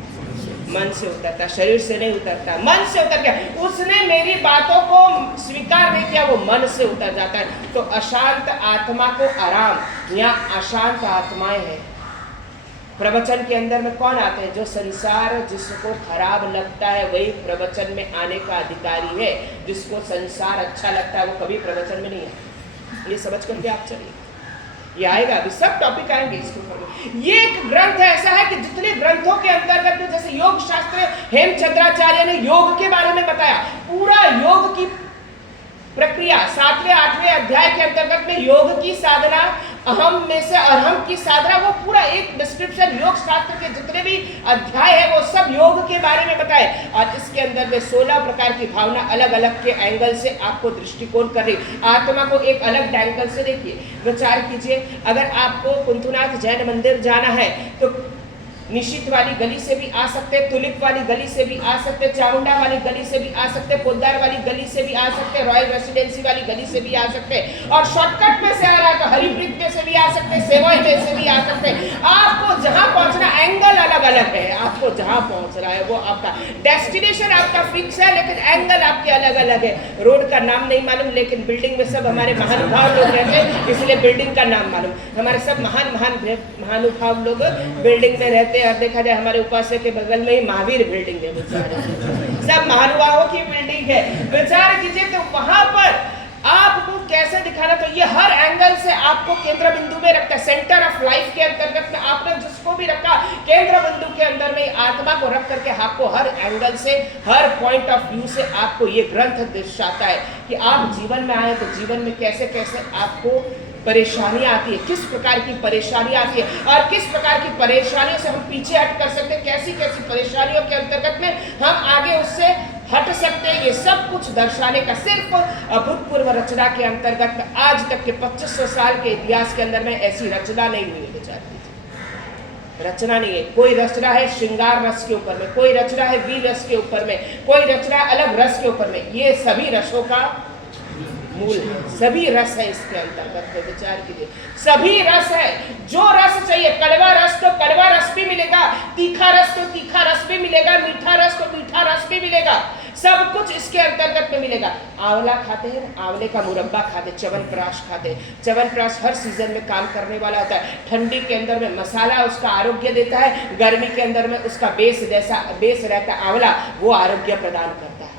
मन से उतरता है, शरीर से नहीं उतरता। मन से उतर गया, उसने मेरी बातों को स्वीकार नहीं किया, वो मन से उतर जाता है। तो अशांत आत्मा को आराम। यहाँ अशांत आत्माएं हैं। प्रवचन के अंदर में कौन आते हैं? जो संसार जिसको खराब लगता है वही प्रवचन में आने का अधिकारी है। जिसको संसार अच्छा लगता है वो कभी प्रवचन में नहीं है। ये समझ करके आप चलिए, ये आएगा, अभी सब टॉपिक आएंगे इसके ऊपर। ये एक ग्रंथ ऐसा है कि जितने ग्रंथों के अंतर्गत, जैसे योग शास्त्र हेमचंद्राचार्य ने योग के बारे में बताया, पूरा योग की प्रक्रिया 7वें 8वें अध्याय के अंतर्गत में योग की साधना, अहम में से अरहम की साधना, वो पूरा एक डिस्क्रिप्शन, योग शास्त्र के जितने भी अध्याय है वो सब योग के बारे में बताए। और इसके अंदर में 16 प्रकार की भावना अलग अलग के एंगल से आपको दृष्टिकोण कर रही। आत्मा को एक अलग एंगल से देखिए। विचार कीजिए, अगर आपको कुंथुनाथ जैन मंदिर जाना है तो निशित वाली गली से भी आ सकते, तुलिप वाली गली से भी आ सकते, चामुंडा वाली गली से भी आ सकते, पोद्दार वाली गली से भी आ सकते, रॉयल रेसिडेंसी वाली गली से भी आ सकते, और शॉर्टकट में से आ रहा है तो हरिप्रीत में से भी आ सकते, सेवई में से भी आ सकते। आपको जहां पहुंचना, एंगल अलग अलग है, आपको जहां पहुंच रहा है वो आपका डेस्टिनेशन आपका फिक्स है, लेकिन एंगल आपके अलग अलग है। रोड का नाम नहीं मालूम, लेकिन बिल्डिंग में सब हमारे महानुभाव लोग रहते हैं, इसलिए बिल्डिंग का नाम मालूम। हमारे सब महानुभाव लोग बिल्डिंग में रहते हैं, और देखा जाए हमारे उपासक के बगल में ही महावीर बिल्डिंग है, बेचारे सब महानुभावों की बिल्डिंग है। विचार कीजिए तो वहां पर आपको कैसे दिखाना, तो ये हर एंगल से आपको केंद्र बिंदु में रखता है। सेंटर ऑफ लाइफ के अंतर्गत में आपने जिसको भी रखा, केंद्र बिंदु के अंदर में आत्मा को रख करके आपको हर एंगल से, हर पॉइंट ऑफ व्यू से आपको ये ग्रंथ दर्शाता है कि आप जीवन में आए तो जीवन में कैसे कैसे आपको परेशानियां आती है, किस प्रकार की परेशानियां आती है, और किस प्रकार की परेशानियों से हम पीछे हट कर सकते हैं, कैसी कैसी परेशानियों के अंतर्गत में हम आगे उससे हट सकते हैं। ये सब कुछ दर्शाने का सिर्फ अभूतपूर्व रचना के अंतर्गत में आज तक के 2500 साल के इतिहास के अंदर में ऐसी रचना नहीं हुई है। विचार रचना नहीं है। कोई रचना है श्रृंगार रस के ऊपर में, कोई रचना है वीर रस के ऊपर में, कोई रचना अलग रस के ऊपर में। ये सभी रसों का मूल है, सभी रस है इसके अंतर्गत में। विचार कीजिए, सभी रस है। जो रस चाहिए, कड़वा रस तो कड़वा रस भी मिलेगा, तीखा रस तो तीखा रस भी मिलेगा, मीठा रस तो मीठा रस भी मिलेगा, सब कुछ इसके अंतर्गत में मिलेगा। आंवला खाते हैं, आंवले का मुरब्बा खाते, च्यवनप्राश खाते। च्यवनप्राश हर सीजन में काम करने वाला होता है। ठंडी के अंदर में मसाला उसका आरोग्य देता है, गर्मी के अंदर में उसका बेस जैसा बेस रहता है आंवला, वो आरोग्य प्रदान करता है।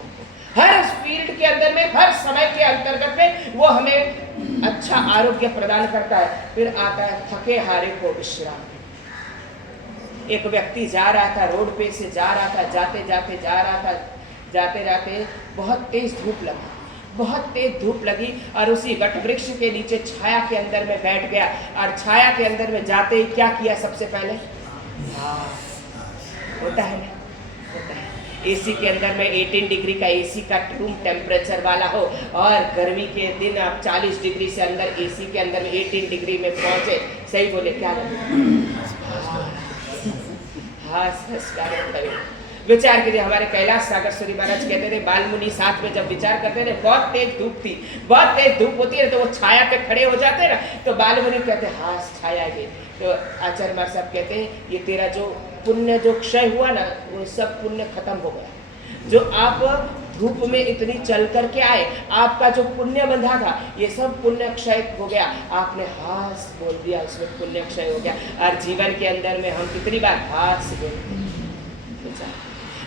हर फील्ड के अंदर में, हर समय के अंतर्गत में वो हमें अच्छा आरोग्य प्रदान करता है। फिर आता है थके हारे को विश्राम। एक व्यक्ति जा रहा था, रोड पे से जा रहा था, जाते जाते जा रहा था, जाते जाते बहुत तेज धूप लगी, बहुत तेज धूप लगी, और उसी वट वृक्ष के नीचे छाया के अंदर में बैठ गया। और छाया के अंदर में जाते ही क्या किया? सबसे पहले होता है ना, होता है। एसी के अंदर में 18 डिग्री का एसी का रूम टेम्परेचर वाला हो, और गर्मी के दिन आप 40 डिग्री से अंदर एसी के अंदर में 18 डिग्री में पहुंचे, सही बोले क्या विचार कीजिए। हमारे कैलाश सागर सूरी महाराज कहते थे, बालमुनि साथ में जब विचार करते थे, बहुत तेज धूप थी, बहुत तेज धूप होती है, तो वो छाया पे खड़े हो जाते हैं ना, तो बालमुनि कहते हाँ छाया है। तो आचार्य महाराज साहब कहते हैं, ये तेरा जो पुण्य जो क्षय हुआ ना, वो सब पुण्य खत्म हो गया। जो आप धूप में इतनी चल करके आए, आपका जो पुण्य बंधा था, ये सब पुण्य क्षय हो गया। आपने हास बोल दिया, उसमें पुण्य क्षय हो गया। और जीवन के अंदर में हम कितनी बार हास बोलते हैं,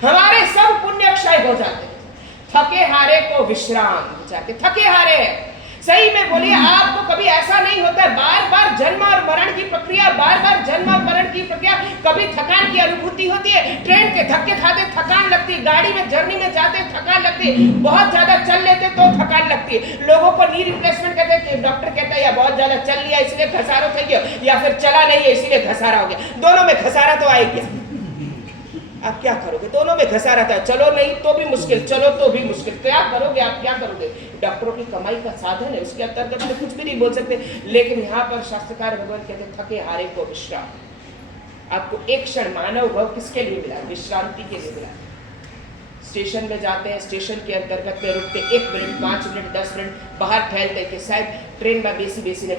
हमारे सब पुण्य क्षय हो जाते। थके हारे को विश्राम चाहते, थके हारे हैं। सही में बोलिए, आपको कभी ऐसा नहीं होता है बार बार जन्म और मरण की प्रक्रिया, बार बार जन्म और मरण की प्रक्रिया, कभी थकान की अनुभूति होती है, ट्रेन के धक्के खाते थकान लगती है, गाड़ी में जर्नी में जाते थकान लगती है, बहुत ज्यादा चल लेते तो थकान लगती है। लोगों को नी रिप्लेसमेंट कहते हैं कि डॉक्टर कहता है या बहुत ज्यादा चल लिया इसलिए घसारा हो गया, या फिर चला नहीं है इसलिए घसारा हो गया। दोनों में घसारा तो आएगी, आप क्या करोगे? दोनों में घसारा था, चलो नहीं तो भी मुश्किल, चलो तो भी मुश्किल, क्या करोगे आप? क्या करोगे? डॉक्टरों की कमाई का साधन है, उसके अंतर्गत में कुछ भी नहीं बोल सकते। लेकिन यहाँ पर शास्त्रकार भगवान कहते थके हारे को विश्राम। आपको एक क्षण मानव भाव किसके लिए मिला? विश्रांति के लिए मिला। स्टेशन में जाते हैं, स्टेशन के अंतर्गत में रुकते 1 मिनट 5 मिनट 10 मिनट बाहर टहलते कि शायद ट्रेन में बेसी बेसी ने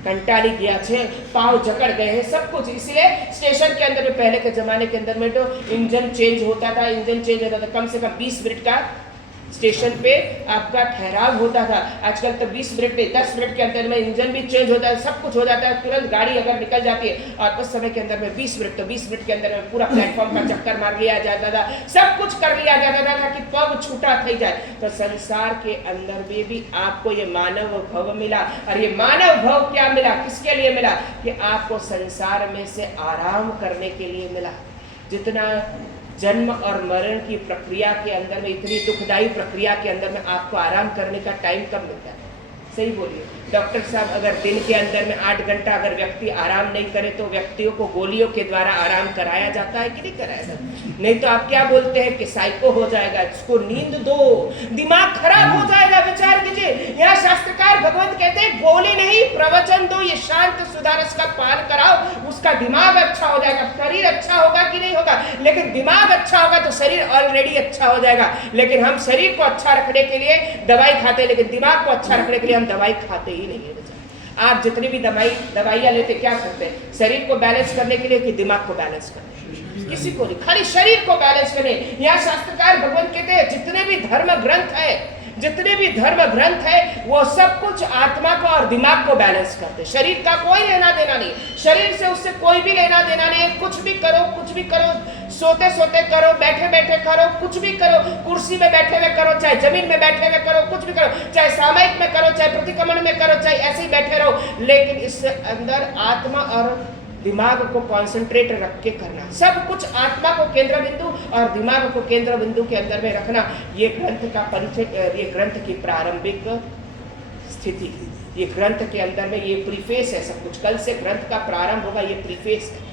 कंटाली गया है, पाँव जकड़ गए हैं, सब कुछ। इसलिए स्टेशन के अंदर में पहले के जमाने के अंदर में तो इंजन चेंज होता था, कम से कम 20 मिनट का स्टेशन पे आपका ठहराव होता था। आजकल तो 20 मिनट में 10 मिनट के अंदर में इंजन भी चेंज होता है, सब कुछ हो जाता है, तुरंत गाड़ी अगर निकल जाती है। और उस समय के अंदर में 20 मिनट, तो 20 मिनट के अंदर में पूरा प्लेटफॉर्म का चक्कर मार लिया जाता था, सब कुछ कर लिया जाता था कि पग छूटा थी जाए। तो संसार के अंदर में भी आपको ये मानव भव मिला, और ये मानव भव क्या मिला? किसके लिए मिला? कि आपको संसार में से आराम करने के लिए मिला। जितना जन्म और मरण की प्रक्रिया के अंदर में, इतनी दुखदायी प्रक्रिया के अंदर में आपको आराम करने का टाइम कब मिलता है? सही बोलिए डॉक्टर साहब, अगर दिन के अंदर में 8 घंटा अगर व्यक्ति आराम नहीं करे तो व्यक्तियों को गोलियों के द्वारा आराम कराया जाता है कि नहीं कराया जाता? नहीं तो आप क्या बोलते हैं कि साइको हो जाएगा, इसको नींद दो, दिमाग खराब हो जाएगा। विचार कीजिए, यहाँ शास्त्रकार भगवंत कहते हैं गोली नहीं प्रवचन दो, ये शांत सुधारस का पान कराओ, उसका दिमाग अच्छा हो जाएगा। शरीर अच्छा होगा कि नहीं होगा, लेकिन दिमाग अच्छा होगा तो शरीर ऑलरेडी अच्छा हो जाएगा। लेकिन हम शरीर को अच्छा रखने के लिए दवाई खाते हैं, लेकिन दिमाग को अच्छा रखने के लिए हम दवाई खाते ही नहीं है। आप जितनी भी दवाइयाँ लेते क्या करते हैं? शरीर को बैलेंस करने के लिए कि दिमाग को बैलेंस करने? किसी को नहीं, खाली शरीर को बैलेंस करने। यहाँ शास्त्रकार भगवान कहते हैं जितने भी धर्म ग्रंथ है, जितने भी धर्म ग्रंथ है वो सब कुछ आत्मा को और दिमाग को बैलेंस करते। शरीर का कोई लेना देना नहीं, शरीर से उससे कोई भी लेना देना नहीं है। कुछ भी करो, कुछ भी करो, सोते सोते करो, बैठे बैठे करो, कुछ भी करो, कुर्सी में बैठे हुए करो, चाहे जमीन में बैठे हुए करो, कुछ भी करो, चाहे सामयिक में करो, चाहे प्रतिक्रमण में करो, चाहे ऐसे ही बैठे रहो, लेकिन इससे अंदर आत्मा और दिमाग को कॉन्सेंट्रेट रख के करना। सब कुछ आत्मा को केंद्र बिंदु और दिमाग को केंद्र बिंदु के अंदर में रखना। ये ग्रंथ का परिचय, ये ग्रंथ की प्रारंभिक स्थिति, ये ग्रंथ के अंदर में ये प्रीफेस है। सब कुछ कल से ग्रंथ का प्रारंभ होगा, ये प्रीफेस है।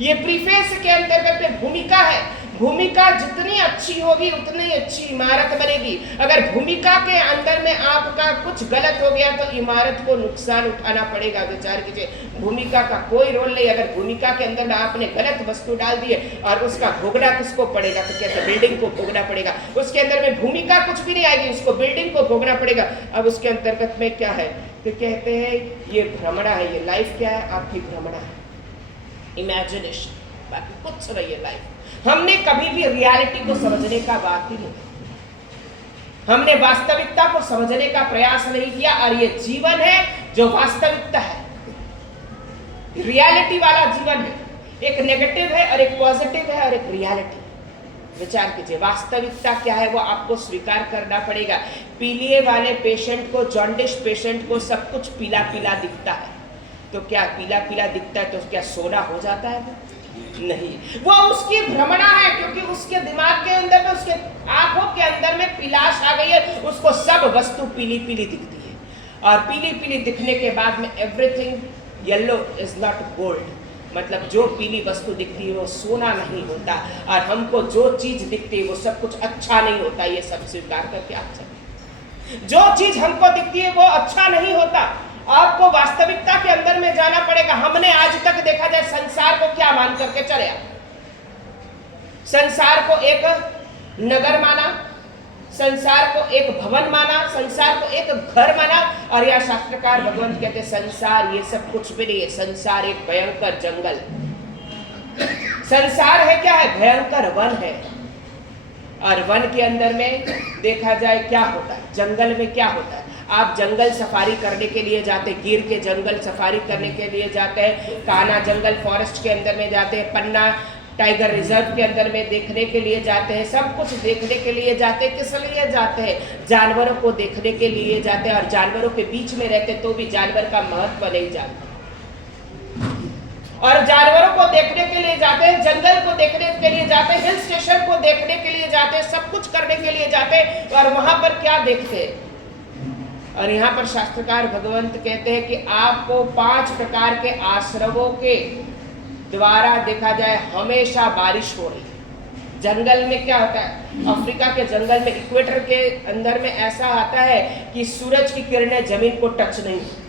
ये प्रीफेस के अंतर्गत में भूमिका है। भूमिका जितनी अच्छी होगी उतनी अच्छी इमारत बनेगी। अगर भूमिका के अंदर में आपका कुछ गलत हो गया तो इमारत को नुकसान उठाना पड़ेगा। विचार कीजिए, भूमिका का कोई रोल नहीं। अगर भूमिका के अंदर में आपने गलत वस्तु डाल दी है और उसका भोगना किसको पड़ेगा? तो कहते बिल्डिंग को भोगना पड़ेगा। उसके अंदर में भूमिका कुछ भी नहीं आएगी, उसको बिल्डिंग को भोगना पड़ेगा। अब उसके अंतर्गत में क्या है तो कहते हैं ये भ्रमणा है। ये लाइफ क्या है? आपकी भ्रमणा है, इमेजिनेशन, बाकी कुछ नहीं है लाइफ। हमने कभी भी रियलिटी को समझने का बात ही नहीं, हमने वास्तविकता को समझने का प्रयास नहीं किया। और ये जीवन है जो वास्तविकता है, रियलिटी वाला जीवन है। एक नेगेटिव है और एक पॉजिटिव है और एक रियलिटी। विचार कीजिए, वास्तविकता क्या है वो आपको स्वीकार करना पड़ेगा। पीलिए वाले पेशेंट को, जॉन्डिस पेशेंट को सब कुछ पीला पीला दिखता है, तो क्या पीला पीला दिखता है तो क्या सोना हो जाता है? नहीं, वो उसकी भ्रमणा है, क्योंकि उसके दिमाग के अंदर में, उसके आंखों के अंदर में पिलाश आ गई है। उसको सब वस्तु पीली पीली दिखती है और पीली पीली दिखने के बाद में everything yellow is not gold, मतलब जो पीली वस्तु दिखती है वो सोना नहीं होता। और हमको जो चीज दिखती है वो सब कुछ अच्छा नहीं होता। ये सब स्वीकार करके अच्छा, जो चीज हमको दिखती है वो अच्छा नहीं होता। आपको वास्तविकता के अंदर में जाना पड़ेगा। हमने आज तक देखा जाए संसार को क्या मान करके चले? संसार को एक नगर माना, संसार को एक भवन माना, संसार को एक घर माना। और यह शास्त्रकार भगवंत कहते संसार ये सब कुछ भी नहीं है। संसार एक भयंकर जंगल, संसार है क्या है? भयंकर वन है। और वन के अंदर में देखा जाए क्या होता है, जंगल में क्या होता है? आप जंगल सफारी करने के लिए जाते, गिर के जंगल सफारी करने के लिए जाते हैं, कान्हा जंगल फॉरेस्ट के अंदर में जाते हैं, पन्ना टाइगर रिजर्व के अंदर में देखने के लिए जाते हैं, सब कुछ देखने के लिए जाते हैं। किस लिए जाते हैं? जानवरों को देखने के लिए जाते हैं। और जानवरों के बीच में रहते तो भी जानवर का महत्व नहीं जानते। और जानवरों को देखने के लिए जाते हैं, जंगल को देखने के लिए जाते हैं, हिल स्टेशन को देखने के लिए जाते हैं, सब कुछ करने के लिए जाते हैं। और वहां पर क्या देखते हैं? और यहाँ पर शास्त्रकार भगवंत कहते हैं कि आपको 5 प्रकार के आश्रमों के द्वारा देखा जाए हमेशा बारिश हो रही है। जंगल में क्या होता है? अफ्रीका के जंगल में इक्वेटर के अंदर में ऐसा आता है कि सूरज की किरणें जमीन को टच नहीं होती।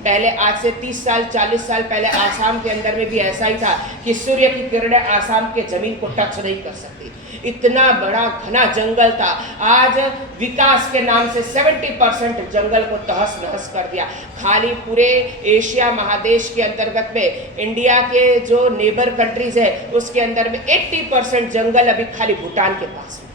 पहले आज से 30 साल 40 साल पहले आसाम के अंदर में भी ऐसा ही था कि सूर्य की किरणें आसाम के जमीन को टच नहीं कर सकती। इतना बड़ा घना जंगल था। आज विकास के नाम से 70% जंगल को तहस नहस कर दिया। खाली पूरे एशिया महादेश के अंतर्गत में इंडिया के जो नेबर कंट्रीज है उसके अंदर में 80% जंगल अभी खाली भूटान के पास है।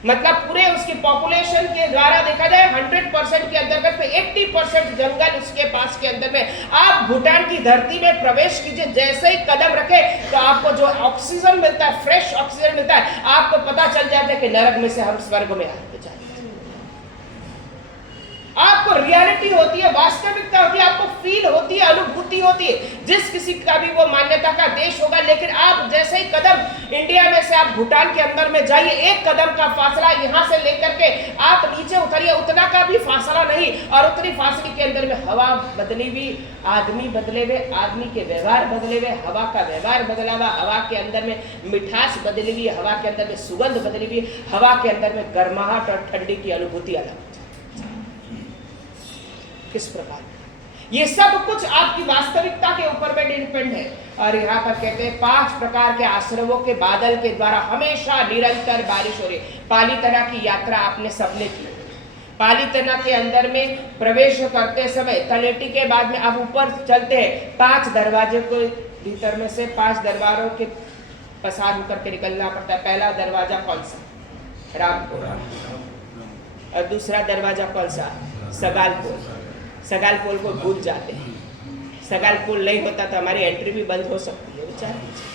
मतलब पूरे उसकी पॉपुलेशन के द्वारा देखा जाए 100% के अंतर्गत में 80% जंगल उसके पास के अंदर में। आप भूटान की धरती में प्रवेश कीजिए, जैसे ही कदम रखे तो आपको जो ऑक्सीजन मिलता है, फ्रेश ऑक्सीजन मिलता है, आपको पता चल जाता है कि नरक में से हम स्वर्ग में आते जाए। आपको रियलिटी होती है, वास्तविकता होती है, आपको फील होती है, अनुभूति होती है। जिस किसी का भी वो मान्यता का देश होगा, लेकिन आप जैसे ही कदम इंडिया में से आप भूटान के अंदर में जाइए, एक कदम का फासला यहाँ से लेकर के आप नीचे उतरिए, उतना का भी फासला नहीं, और उतनी फासले के अंदर में हवा बदली हुई, आदमी बदले हुए, आदमी के व्यवहार बदले हुए, हवा का व्यवहार बदला हुआ, हवा के अंदर में मिठास बदली हुई, हवा के अंदर में सुगंध बदली हुई, हवा के अंदर में गर्माहट और ठंडी की अनुभूति अलग। किस प्रकार ये सब कुछ आपकी वास्तविकता के ऊपर में डिपेंड है। और यहाँ पर कहते हैं 5 प्रकार के आश्रमों के बादल के द्वारा हमेशा निरंतर बारिश हो रही। पालीताना की यात्रा आपने सबने की। पालीताना के अंदर में प्रवेश करते समय तलेटी के बाद में आप ऊपर चलते हैं, 5 दरवाजे को भीतर में से 5 दरबारों के पसार होकर के निकलना पड़ता है। पहला दरवाजा कौन सा? रामपुर। और दूसरा दरवाजा कौन सा? सगालपुर। सगालपुर को भूल जाते हैं। सगालपुर नहीं होता तो हमारी एंट्री भी बंद हो सकती है। विचार कीजिए,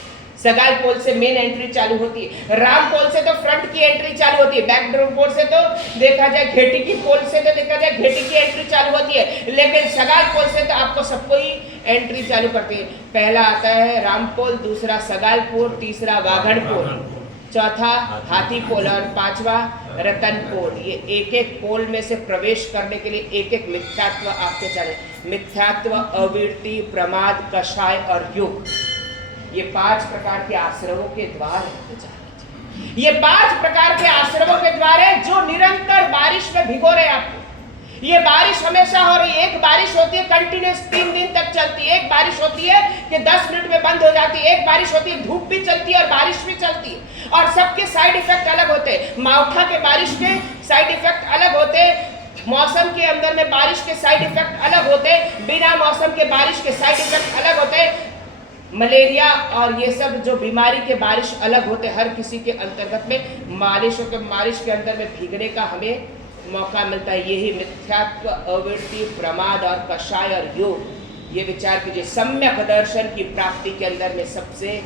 सगालपुर से मेन एंट्री चालू होती है, रामपोल से तो फ्रंट की एंट्री चालू होती है, बैकडोर से तो देखा जाए घेटी की पोल से तो देखा जाए घेटी की एंट्री चालू होती है, लेकिन सगालपुर से तो आपको सबको ही एंट्री चालू करती है। पहला आता है रामपोल, दूसरा सगालपुर, तीसरा वाघड़पोल, चौथा हाथीपोल और 5वां रतनपोल। ये एक एक पोल में से प्रवेश करने के लिए एक एक मिथ्यात्व आपके चले। मिथ्यात्व, अविरति, प्रमाद, कषाय और युग, ये 5 प्रकार के आश्रमों के द्वार हैं। ये 5 प्रकार के आश्रमों के द्वार है जो निरंतर बारिश में भिगो रहे आपको। ये बारिश हमेशा हो रही है। एक बारिश होती है कंटिन्यूस 3 दिन तक चलती है, एक बारिश होती है कि 10 मिनट में बंद हो जाती है, एक बारिश होती है धूप भी चलती है और बारिश भी चलती है, और सबके साइड इफेक्ट अलग होते हैं। मावठा के बारिश के साइड इफेक्ट अलग होते हैं, मौसम के अंदर में बारिश के साइड इफेक्ट अलग होते हैं, बिना मौसम के बारिश के साइड इफेक्ट अलग होते हैं। मलेरिया और ये सब जो बीमारी के बारिश अलग होते हैं। हर किसी के अंतर्गत में बारिश के अंदर में भीगने का हमें मौका मिलता है। यही मिथ्यात्व, अवृत्ति, प्रमाद और कषाय और योग। ये विचार कीजिए, सम्यक दर्शन की प्राप्ति के अंदर में सबसे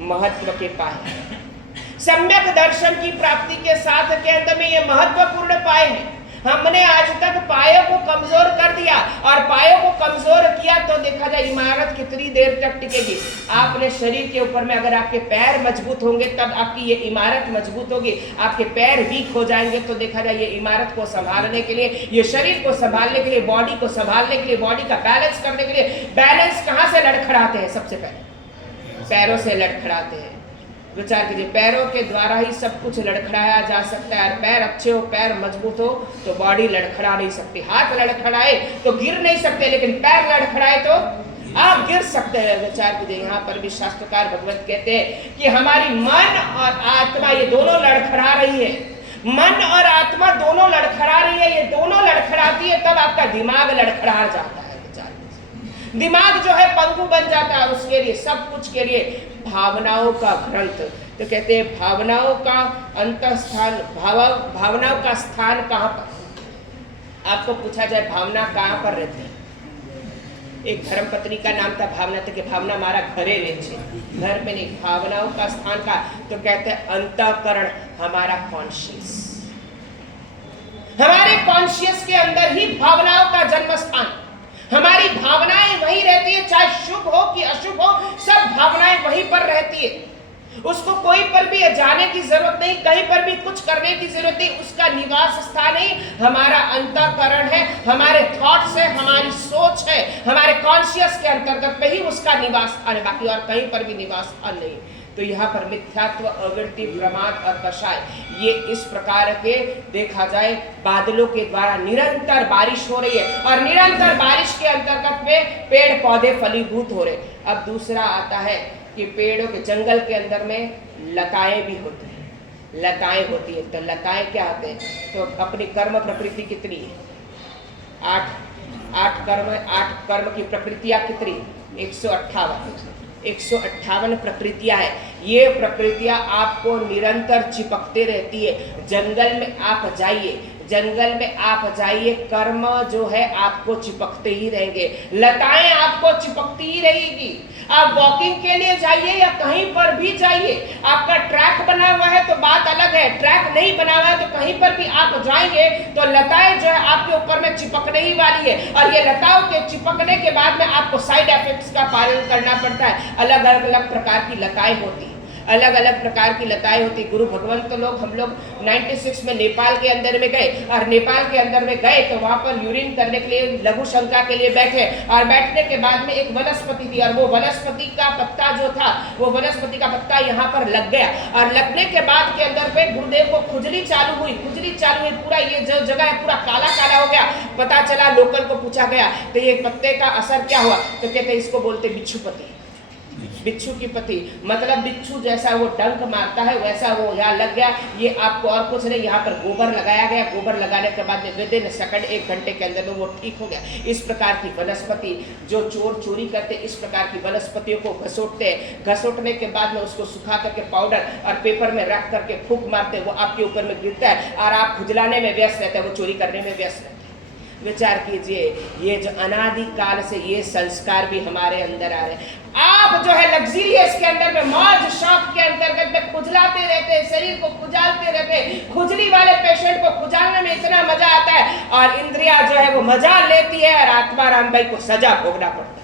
महत्व के पाए। सम्यक दर्शन की प्राप्ति के साथ के अंदर में ये महत्वपूर्ण पाए हैं। हमने आज तक पायों को कमजोर कर दिया, और पायों को कमजोर किया तो देखा जाए इमारत कितनी देर तक टिकेगी। आपने शरीर के ऊपर में अगर आपके पैर मजबूत होंगे तब आपकी ये इमारत मजबूत होगी। आपके पैर वीक हो जाएंगे तो देखा जाए ये इमारत को संभालने के लिए, ये शरीर को संभालने के लिए, बॉडी को संभालने के लिए, बॉडी का बैलेंस करने के लिए, बैलेंस कहाँ से लड़खड़ाते हैं? सबसे पहले पैरों से लड़खड़ाते हैं। विचार कीजिए, पैरों के द्वारा ही सब कुछ लड़खड़ाया जा सकता है। पैर अच्छे हो, पैर मजबूत हो तो बॉडी लड़खड़ा नहीं सकती। हाथ लड़खड़ाए तो गिर नहीं सकते, लेकिन पैर लड़खड़ाए तो आप गिर सकते हैं। विचार कीजिए, यहाँ पर भी शास्त्रकार भगवत कहते हैं कि हमारी मन और आत्मा ये दोनों लड़खड़ा रही है। मन और आत्मा दोनों लड़खड़ा रही है। ये दोनों लड़खड़ाती है तब आपका दिमाग लड़खड़ा जाता है। दिमाग जो है पंगु बन जाता है। उसके लिए, सब कुछ के लिए भावनाओं का ग्रंथ। तो कहते हैं भावनाओं का अंतःस्थान, भावनाओं का स्थान कहाँ पर? आपको पूछा जाए भावना कहाँ पर रहती है? एक धर्मपत्नी का नाम था भावना, तो कि भावना हमारा घरे रहती है, घर में नहीं। भावनाओं का स्थान का तो कहते हैं अंतःकरण, हमारा कॉन्शियस। हमारे कॉन्शियस के अंदर ही भावनाओं का जन्म स्थान। हमारी भावनाएं वहीं रहती है, चाहे शुभ हो कि अशुभ हो, सब भावनाएं वहीं पर रहती है। उसको कोई पर भी जाने की जरूरत नहीं, कहीं पर भी कुछ करने की जरूरत नहीं। उसका निवास स्थान ही हमारा अंतःकरण है, हमारे थॉट्स है, हमारी सोच है, हमारे कॉन्शियस के अंतर्गत में ही उसका निवास स्थान है, बाकी और कहीं पर भी निवास स्थान नहीं। तो यहाँ पर मिथ्यात्व, अवृत्ति, प्रमाद और कषाय, ये इस प्रकार के देखा जाए बादलों के द्वारा निरंतर बारिश हो रही है, और निरंतर बारिश के अंतर्गत में पेड़ पौधे फलीभूत हो रहे। अब दूसरा आता है कि पेड़ों के, जंगल के अंदर में लताएं भी होती हैं। लताएं होती है तो लताएं क्या होते हैं? तो अपनी कर्म प्रकृति कितनी है? 8 कर्म की प्रकृतियां कितनी? 158 प्रकृतियां है। ये प्रकृतियां आपको निरंतर चिपकते रहती है। जंगल में आप जाइए, कर्म जो है आपको चिपकते ही रहेंगे, लताएं आपको चिपकती ही रहेगी। आप वॉकिंग के लिए जाइए या कहीं पर भी जाइए, आपका ट्रैक बना हुआ है तो बात अलग है। ट्रैक नहीं बना हुआ है तो कहीं पर भी आप जाएंगे तो लताएं जो है आपके ऊपर में चिपकने ही वाली है, और ये लताओं के चिपकने के बाद में आपको साइड इफेक्ट्स का पालन करना पड़ता है। अलग अलग प्रकार की लताएं होती है, अलग अलग प्रकार की लताएं होती। गुरु भगवंत लोग, हम लोग 96 में नेपाल के अंदर में गए, और नेपाल के अंदर में गए तो वहां पर यूरिन करने के लिए लघु शंका के लिए बैठे, और बैठने के बाद में एक वनस्पति थी, और वो वनस्पति का पत्ता जो था, वो वनस्पति का पत्ता यहाँ पर लग गया, और लगने के बाद के अंदर पे गुरुदेव को खुजली चालू हुई, पूरा ये जो जगह है पूरा काला काला हो गया। पता चला, लोकल को पूछा गया तो ये पत्ते का असर क्या हुआ, तो कहते इसको बोलते बिच्छूपति, बिच्छू की पति, मतलब बिच्छू जैसा वो डंक मारता है वैसा वो यहाँ लग गया। ये आपको और कुछ नहीं, यहाँ पर गोबर लगाया गया, गोबर लगाने के बाद में विदिन सेकंड 1 घंटे के अंदर में वो ठीक हो गया। इस प्रकार की वनस्पति, जो चोर चोरी करते इस प्रकार की वनस्पतियों को घसोटते हैं, घसोटने के बाद में उसको सुखा करके पाउडर और पेपर में रख करके फूंक मारते, वो आपके ऊपर में गिरता है और आप खुजलाने में व्यस्त रहते हैं, वो चोरी करने में व्यस्त रहते हैं। विचार कीजिए, ये जो अनादि काल से ये संस्कार भी हमारे अंदर आ रहे हैं। आप जो है लग्जरियस के अंदर में मौज शौक के अंतर्गत में खुजलाते रहते, शरीर को खुजालते रहते, खुजली वाले पेशेंट को खुजालने में इतना मजा आता है, और इंद्रिया जो है वो मजा लेती है, और आत्मा राम भाई को सजा भोगना पड़ता है।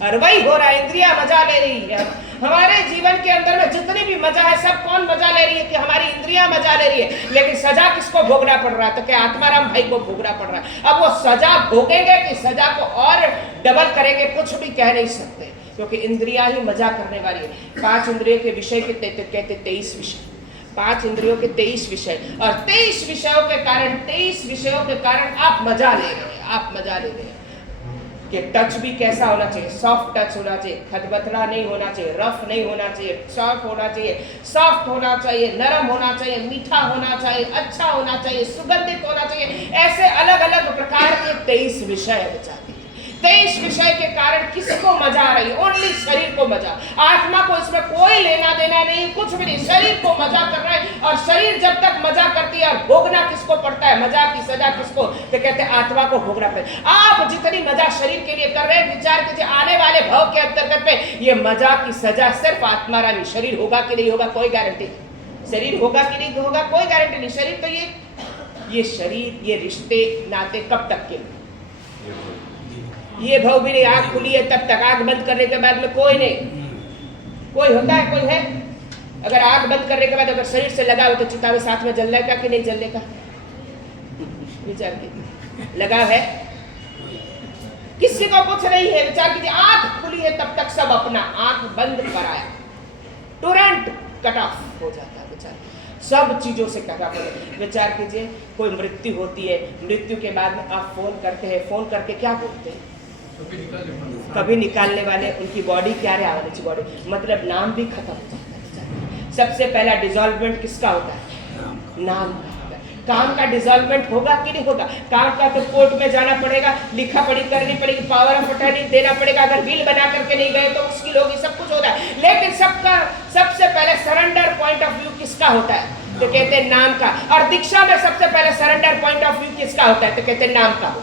और वही हो रहा है, इंद्रिया मजा ले रही है। हमारे जीवन के अंदर में जितनी भी मजा है सब कौन मजा ले रही है, कि हमारी इंद्रियां मजा ले रही है, लेकिन सजा किसको भोगना पड़ रहा है, तो क्या आत्माराम भाई को भोगना पड़ रहा है। अब वो सजा भोगेंगे कि सजा को और डबल करेंगे, कुछ भी कह नहीं सकते, क्योंकि इंद्रियां ही मजा करने वाली है। 5 इंद्रियों के विषय के कहते 23 विषय, 5 इंद्रियों के 23 विषय, और 23 विषयों के कारण आप मजा ले रहे हैं, आप मजा ले रहे हैं। कि टच भी कैसा होना चाहिए, सॉफ्ट टच होना चाहिए, खदबतला नहीं होना चाहिए, रफ नहीं होना चाहिए, सॉफ्ट होना चाहिए, सॉफ्ट होना चाहिए, नरम होना चाहिए, मीठा होना चाहिए, अच्छा होना चाहिए, सुगंधित होना चाहिए। ऐसे अलग अलग प्रकार के 23 विषय है बच्चा। 23 विषय के कारण किसको मजा आ रही है, ओनली शरीर को मजा, आत्मा को इसमें कोई लेना देना नहीं, कुछ भी नहीं, शरीर को मजा कर रहा है। और शरीर जब तक मजा करती है, और भोगना किसको पड़ता है, मजा की सजा किसको, तो कहते हैं आत्मा को भोगना पड़ता है। आप जितनी मजा शरीर के लिए कर रहे हैं, विचार कीजिए आने वाले भाव के अंतर्गत में ये मजा की सजा सिर्फ आत्मा रानी। शरीर होगा कि नहीं होगा कोई गारंटी नहीं, शरीर होगा कि नहीं होगा कोई गारंटी नहीं। शरीर तो ये शरीर, ये रिश्ते नाते कब तक के, ये भाव भी नहीं। आंख खुली है तब तक, आंख बंद करने के बाद में कोई नहीं, कोई होता है, कोई है। अगर आंख बंद करने के बाद अगर शरीर से लगा हो तो चिता में साथ में जलने का कि नहीं जलने का, विचार कीजिए। लगाव है, किसी को कुछ नहीं है। विचार कीजिए, आंख खुली है तब तक सब अपना, आंख बंद कराया तुरंत कट ऑफ हो जाता है। विचार सब चीजों से कट ऑफ हो जाता है। विचार कीजिए, कोई मृत्यु होती है, मृत्यु के बाद में आप फोन करते हैं, फोन करके क्या बोलते हैं, कभी निकालने वाले, उनकी बॉडी क्या है, बॉडी मतलब नाम भी खत्म हो जाता है। सबसे पहला डिसॉल्वमेंट किसका होता है, नाम का होता है। काम का डिसॉल्वमेंट होगा कि नहीं होगा, काम का तो कोर्ट में जाना पड़ेगा, लिखा पढ़ी करनी पड़ेगी, पावर ऑफ अटॉर्नी देना पड़ेगा, अगर बिल बना करके नहीं गए तो मुश्किल होगी, सब कुछ होता है। लेकिन सबका सबसे पहले सरेंडर पॉइंट ऑफ व्यू किसका होता है, तो कहते हैं नाम का। और दीक्षा में सबसे पहले सरेंडर पॉइंट ऑफ व्यू किसका होता है, तो कहते हैं नाम का।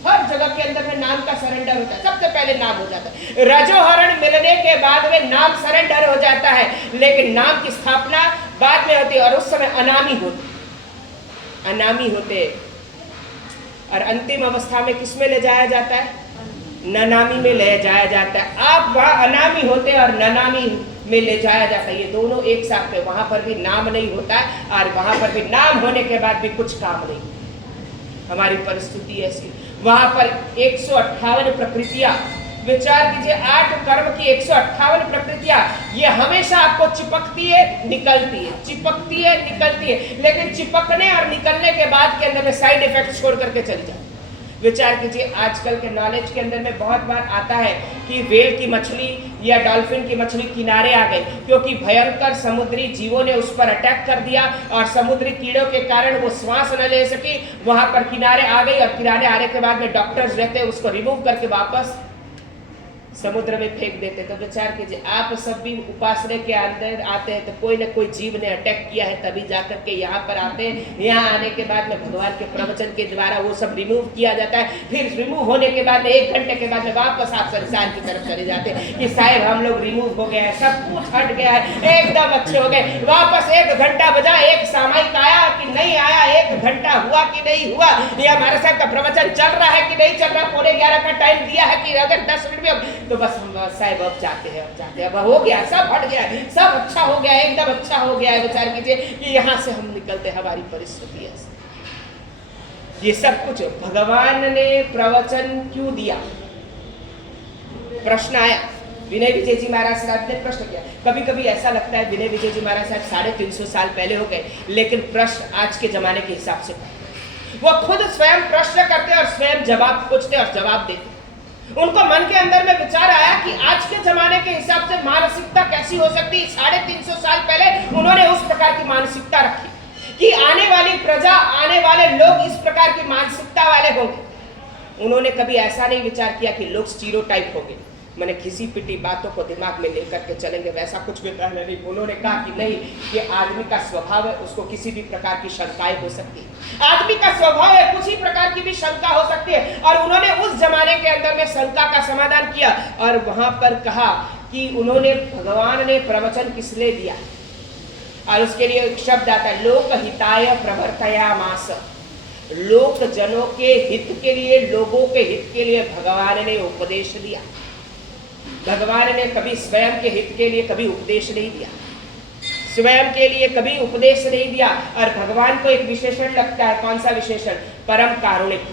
हर जगह के अंदर में नाम का सरेंडर होता है, सबसे पहले नाम हो जाता है। रजोहरण मिलने के बाद में नाम सरेंडर हो जाता है, लेकिन नाम की स्थापना बाद में होती है, और उस समय अनामी होते। और अंतिम अवस्था में किस में ले जाया जाता है, ननामी में ले जाया जाता है। आप वहां अनामी होते और ननामी में ले जाया जाता है, ये दोनों एक साथ में। वहां पर भी नाम नहीं होता है, और वहां पर भी नाम होने के बाद भी कुछ काम नहीं। हमारी परिस्थिति ऐसी, वहां पर 158 प्रकृतियां, विचार कीजिए 8 कर्म की 158 प्रकृतियां, ये हमेशा आपको चिपकती है निकलती है, चिपकती है निकलती है, लेकिन चिपकने और निकलने के बाद के अंदर में साइड इफेक्ट छोड़ करके चली जाती है। विचार कीजिए, आजकल के नॉलेज के अंदर में बहुत बार आता है कि व्हेल की मछली या डॉल्फिन की मछली किनारे आ गई, क्योंकि भयंकर समुद्री जीवों ने उस पर अटैक कर दिया, और समुद्री कीड़ों के कारण वो श्वास न ले सकी, वहां पर किनारे आ गई। और किनारे आने के बाद में डॉक्टर्स रहते हैं, उसको रिमूव करके वापस समुद्र में फेंक देते। तो विचार कीजिए, आप सब भी उपासना के अंदर आते हैं तो कोई ना कोई जीव ने अटैक किया है, तभी जाकर के यहाँ पर आते हैं। यहाँ आने के बाद में भगवान के प्रवचन के द्वारा वो सब रिमूव किया जाता है। फिर रिमूव होने के बाद में 1 घंटे के बाद में वापस आप संसार की तरफ चले जाते हैं कि साहब हम लोग रिमूव हो गए हैं, सब कुछ हट गया है, एकदम अच्छे हो गए। वापस 1 घंटा बजा, एक सामयिक हुआ कि नहीं हुआ, या हमारे साहब का प्रवचन चल रहा है कि नहीं चल रहा, 11:15 का टाइम दिया है कि अगर 10 मिनट में, तो बस हम साहब अब जाते हैं, अब हो गया, सब हट गया, सब अच्छा हो गया, एकदम अच्छा हो गया है। विचार कीजिए कि यहाँ से हम निकलते, हमारी परिस्थिति ऐसी। ये सब कुछ भगवान ने प्रवचन क्यों दिया? प्रश्न आया, विनय विजय जी महाराज साहब ने प्रश्न किया। कभी कभी ऐसा लगता है विनय विजय जी महाराज साहब 350 साल पहले हो गए, लेकिन प्रश्न आज के जमाने के हिसाब से वो खुद स्वयं प्रश्न करते और स्वयं जवाब पूछते और जवाब देते। उनको मन के अंदर में विचार आया कि आज के जमाने के हिसाब से मानसिकता कैसी हो सकती है। 350 साल पहले उन्होंने उस प्रकार की मानसिकता रखी कि आने वाली प्रजा, आने वाले लोग इस प्रकार की मानसिकता वाले होंगे। उन्होंने कभी ऐसा नहीं विचार किया कि लोग स्टीरियोटाइप होंगे, मैंने घिसी पिटी बातों को दिमाग में लेकर के चलेंगे, वैसा कुछ भी कहना नहीं। उन्होंने कहा कि नहीं, ये आदमी का स्वभाव है, उसको किसी भी प्रकार की शंकाएं हो सकती है, आदमी का स्वभाव है, कुछ ही प्रकार की भी शंका हो सकती है। और उन्होंने उस जमाने के अंदर में शंका का समाधान किया और वहां पर कहा कि उन्होंने, भगवान ने प्रवचन किस लिए दिया, और उसके लिए एक शब्द आता है, लोक हिताय प्रवर्तयामास। लोक जनों के हित के लिए, लोगों के हित के लिए भगवान ने उपदेश दिया। भगवान ने कभी स्वयं के हित के लिए कभी उपदेश नहीं दिया, स्वयं के लिए कभी उपदेश नहीं दिया। और भगवान को एक विशेषण लगता है, कौन सा विशेषण? परम कारुणिक।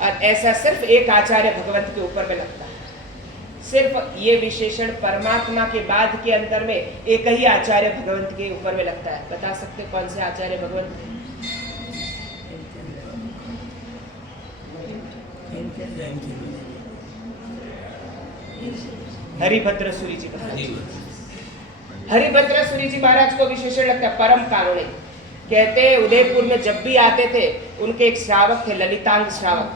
और ऐसा सिर्फ एक आचार्य भगवंत के ऊपर में लगता है। सिर्फ ये विशेषण परमात्मा के बाद के अंदर में एक ही आचार्य भगवंत के ऊपर में लगता है। बता सकते कौन से आचार्य भगवंत? हरिभद्र सूरी जी महाराज। हरिभद्र सूरी जी महाराज को विशेषण लगता है परम कारुणिक। कहते उदयपुर में जब भी आते थे, उनके एक श्रावक थे, ललितांग श्रावक,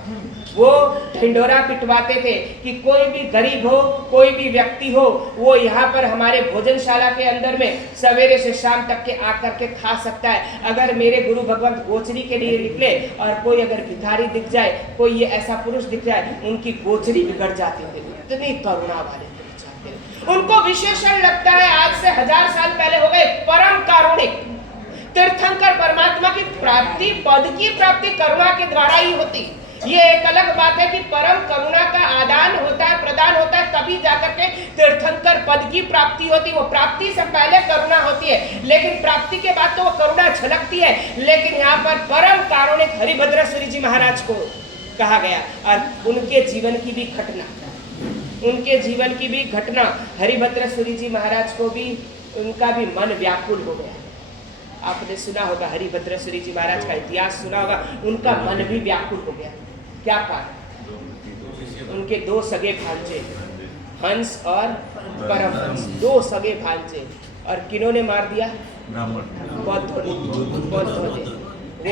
वो ढिंडोरा पिटवाते थे कि कोई भी गरीब हो, कोई भी व्यक्ति हो, वो यहाँ पर हमारे भोजनशाला के अंदर में सवेरे से शाम तक के आकर के खा सकता है। अगर मेरे गुरु भगवंत गोचरी के लिए निकले और कोई अगर भिखारी दिख जाए, कोई ये ऐसा पुरुष दिख जाए, उनकी गोचरी बिगड़ जाती थी। इतनी करुणा वाले थे। उनको विशेषण लगता है, आज से 1000 साल पहले हो गए, परम कारुणिक। तीर्थंकर परमात्मा की प्राप्ति, पद की प्राप्ति करुणा के द्वारा ही होती। ये एक अलग बात है कि परम करुणा का आदान होता है, प्रदान होता है, तभी जाकर के तीर्थंकर पद की प्राप्ति होती है। वो प्राप्ति से पहले करुणा होती है, लेकिन प्राप्ति के बाद तो वो करुणा झलकती है। लेकिन यहाँ पर परम कारुणिक हरिभद्र सूरी जी महाराज को कहा गया। और उनके जीवन की भी घटना, उनके जीवन की भी घटना, हरिभद्र सूरी जी महाराज को भी, उनका भी मन व्याकुल हो गया। आपने सुना होगा हरिभद्र सूरी जी महाराज का इतिहास सुना होगा, उनका मन भी व्याकुल हो गया। क्या कारण? उनके 2 सगे भांजे, हंस और परमहंस, 2 सगे भांजे। और किन्होंने मार दिया? बौद्धों ने।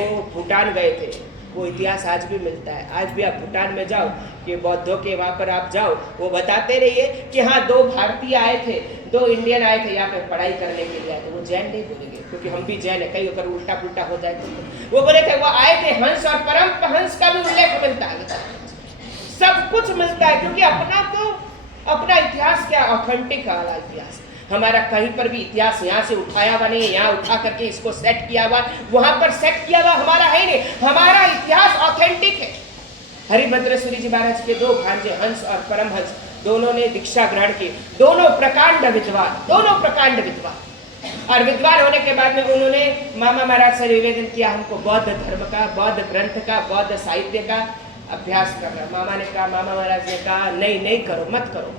वो भूटान गए थे, वो इतिहास आज भी मिलता है। आज भी आप भूटान में जाओ कि बौद्धों के वहाँ पर आप जाओ, वो बताते रहिए कि हाँ 2 भारतीय आए थे, 2 इंडियन आए थे यहाँ पे पढ़ाई करने के लिए आए थे। वो जैन नहीं बोलेंगे, क्योंकि हम भी जैन है, कहीं अगर उल्टा पुल्टा हो जाए तो। वो बोले थे वो आए थे हंस और परमहंस का भी उल्लेख मिलता है, सब कुछ मिलता है। क्योंकि अपना इतिहास क्या ऑथेंटिक वाला इतिहास, हमारा कहीं पर भी इतिहास यहाँ से उठाया हुआ नहीं, यहाँ उठा करके इसको सेट किया हुआ, वहां पर सेट किया हुआ हमारा है नहीं। हमारा इतिहास ऑथेंटिक है। हरिभद्र सूरी जी महाराज के 2 भांजे हंस और परमहंस, दोनों ने दीक्षा ग्रहण की। दोनों प्रकांड विद्वान, दोनों प्रकांड विद्वान। और विद्वान होने के बाद में उन्होंने मामा महाराज से निवेदन किया, हमको बौद्ध धर्म का, बौद्ध ग्रंथ का, बौद्ध साहित्य का अभ्यास करना। मामा महाराज ने कहा नहीं करो, मत करो।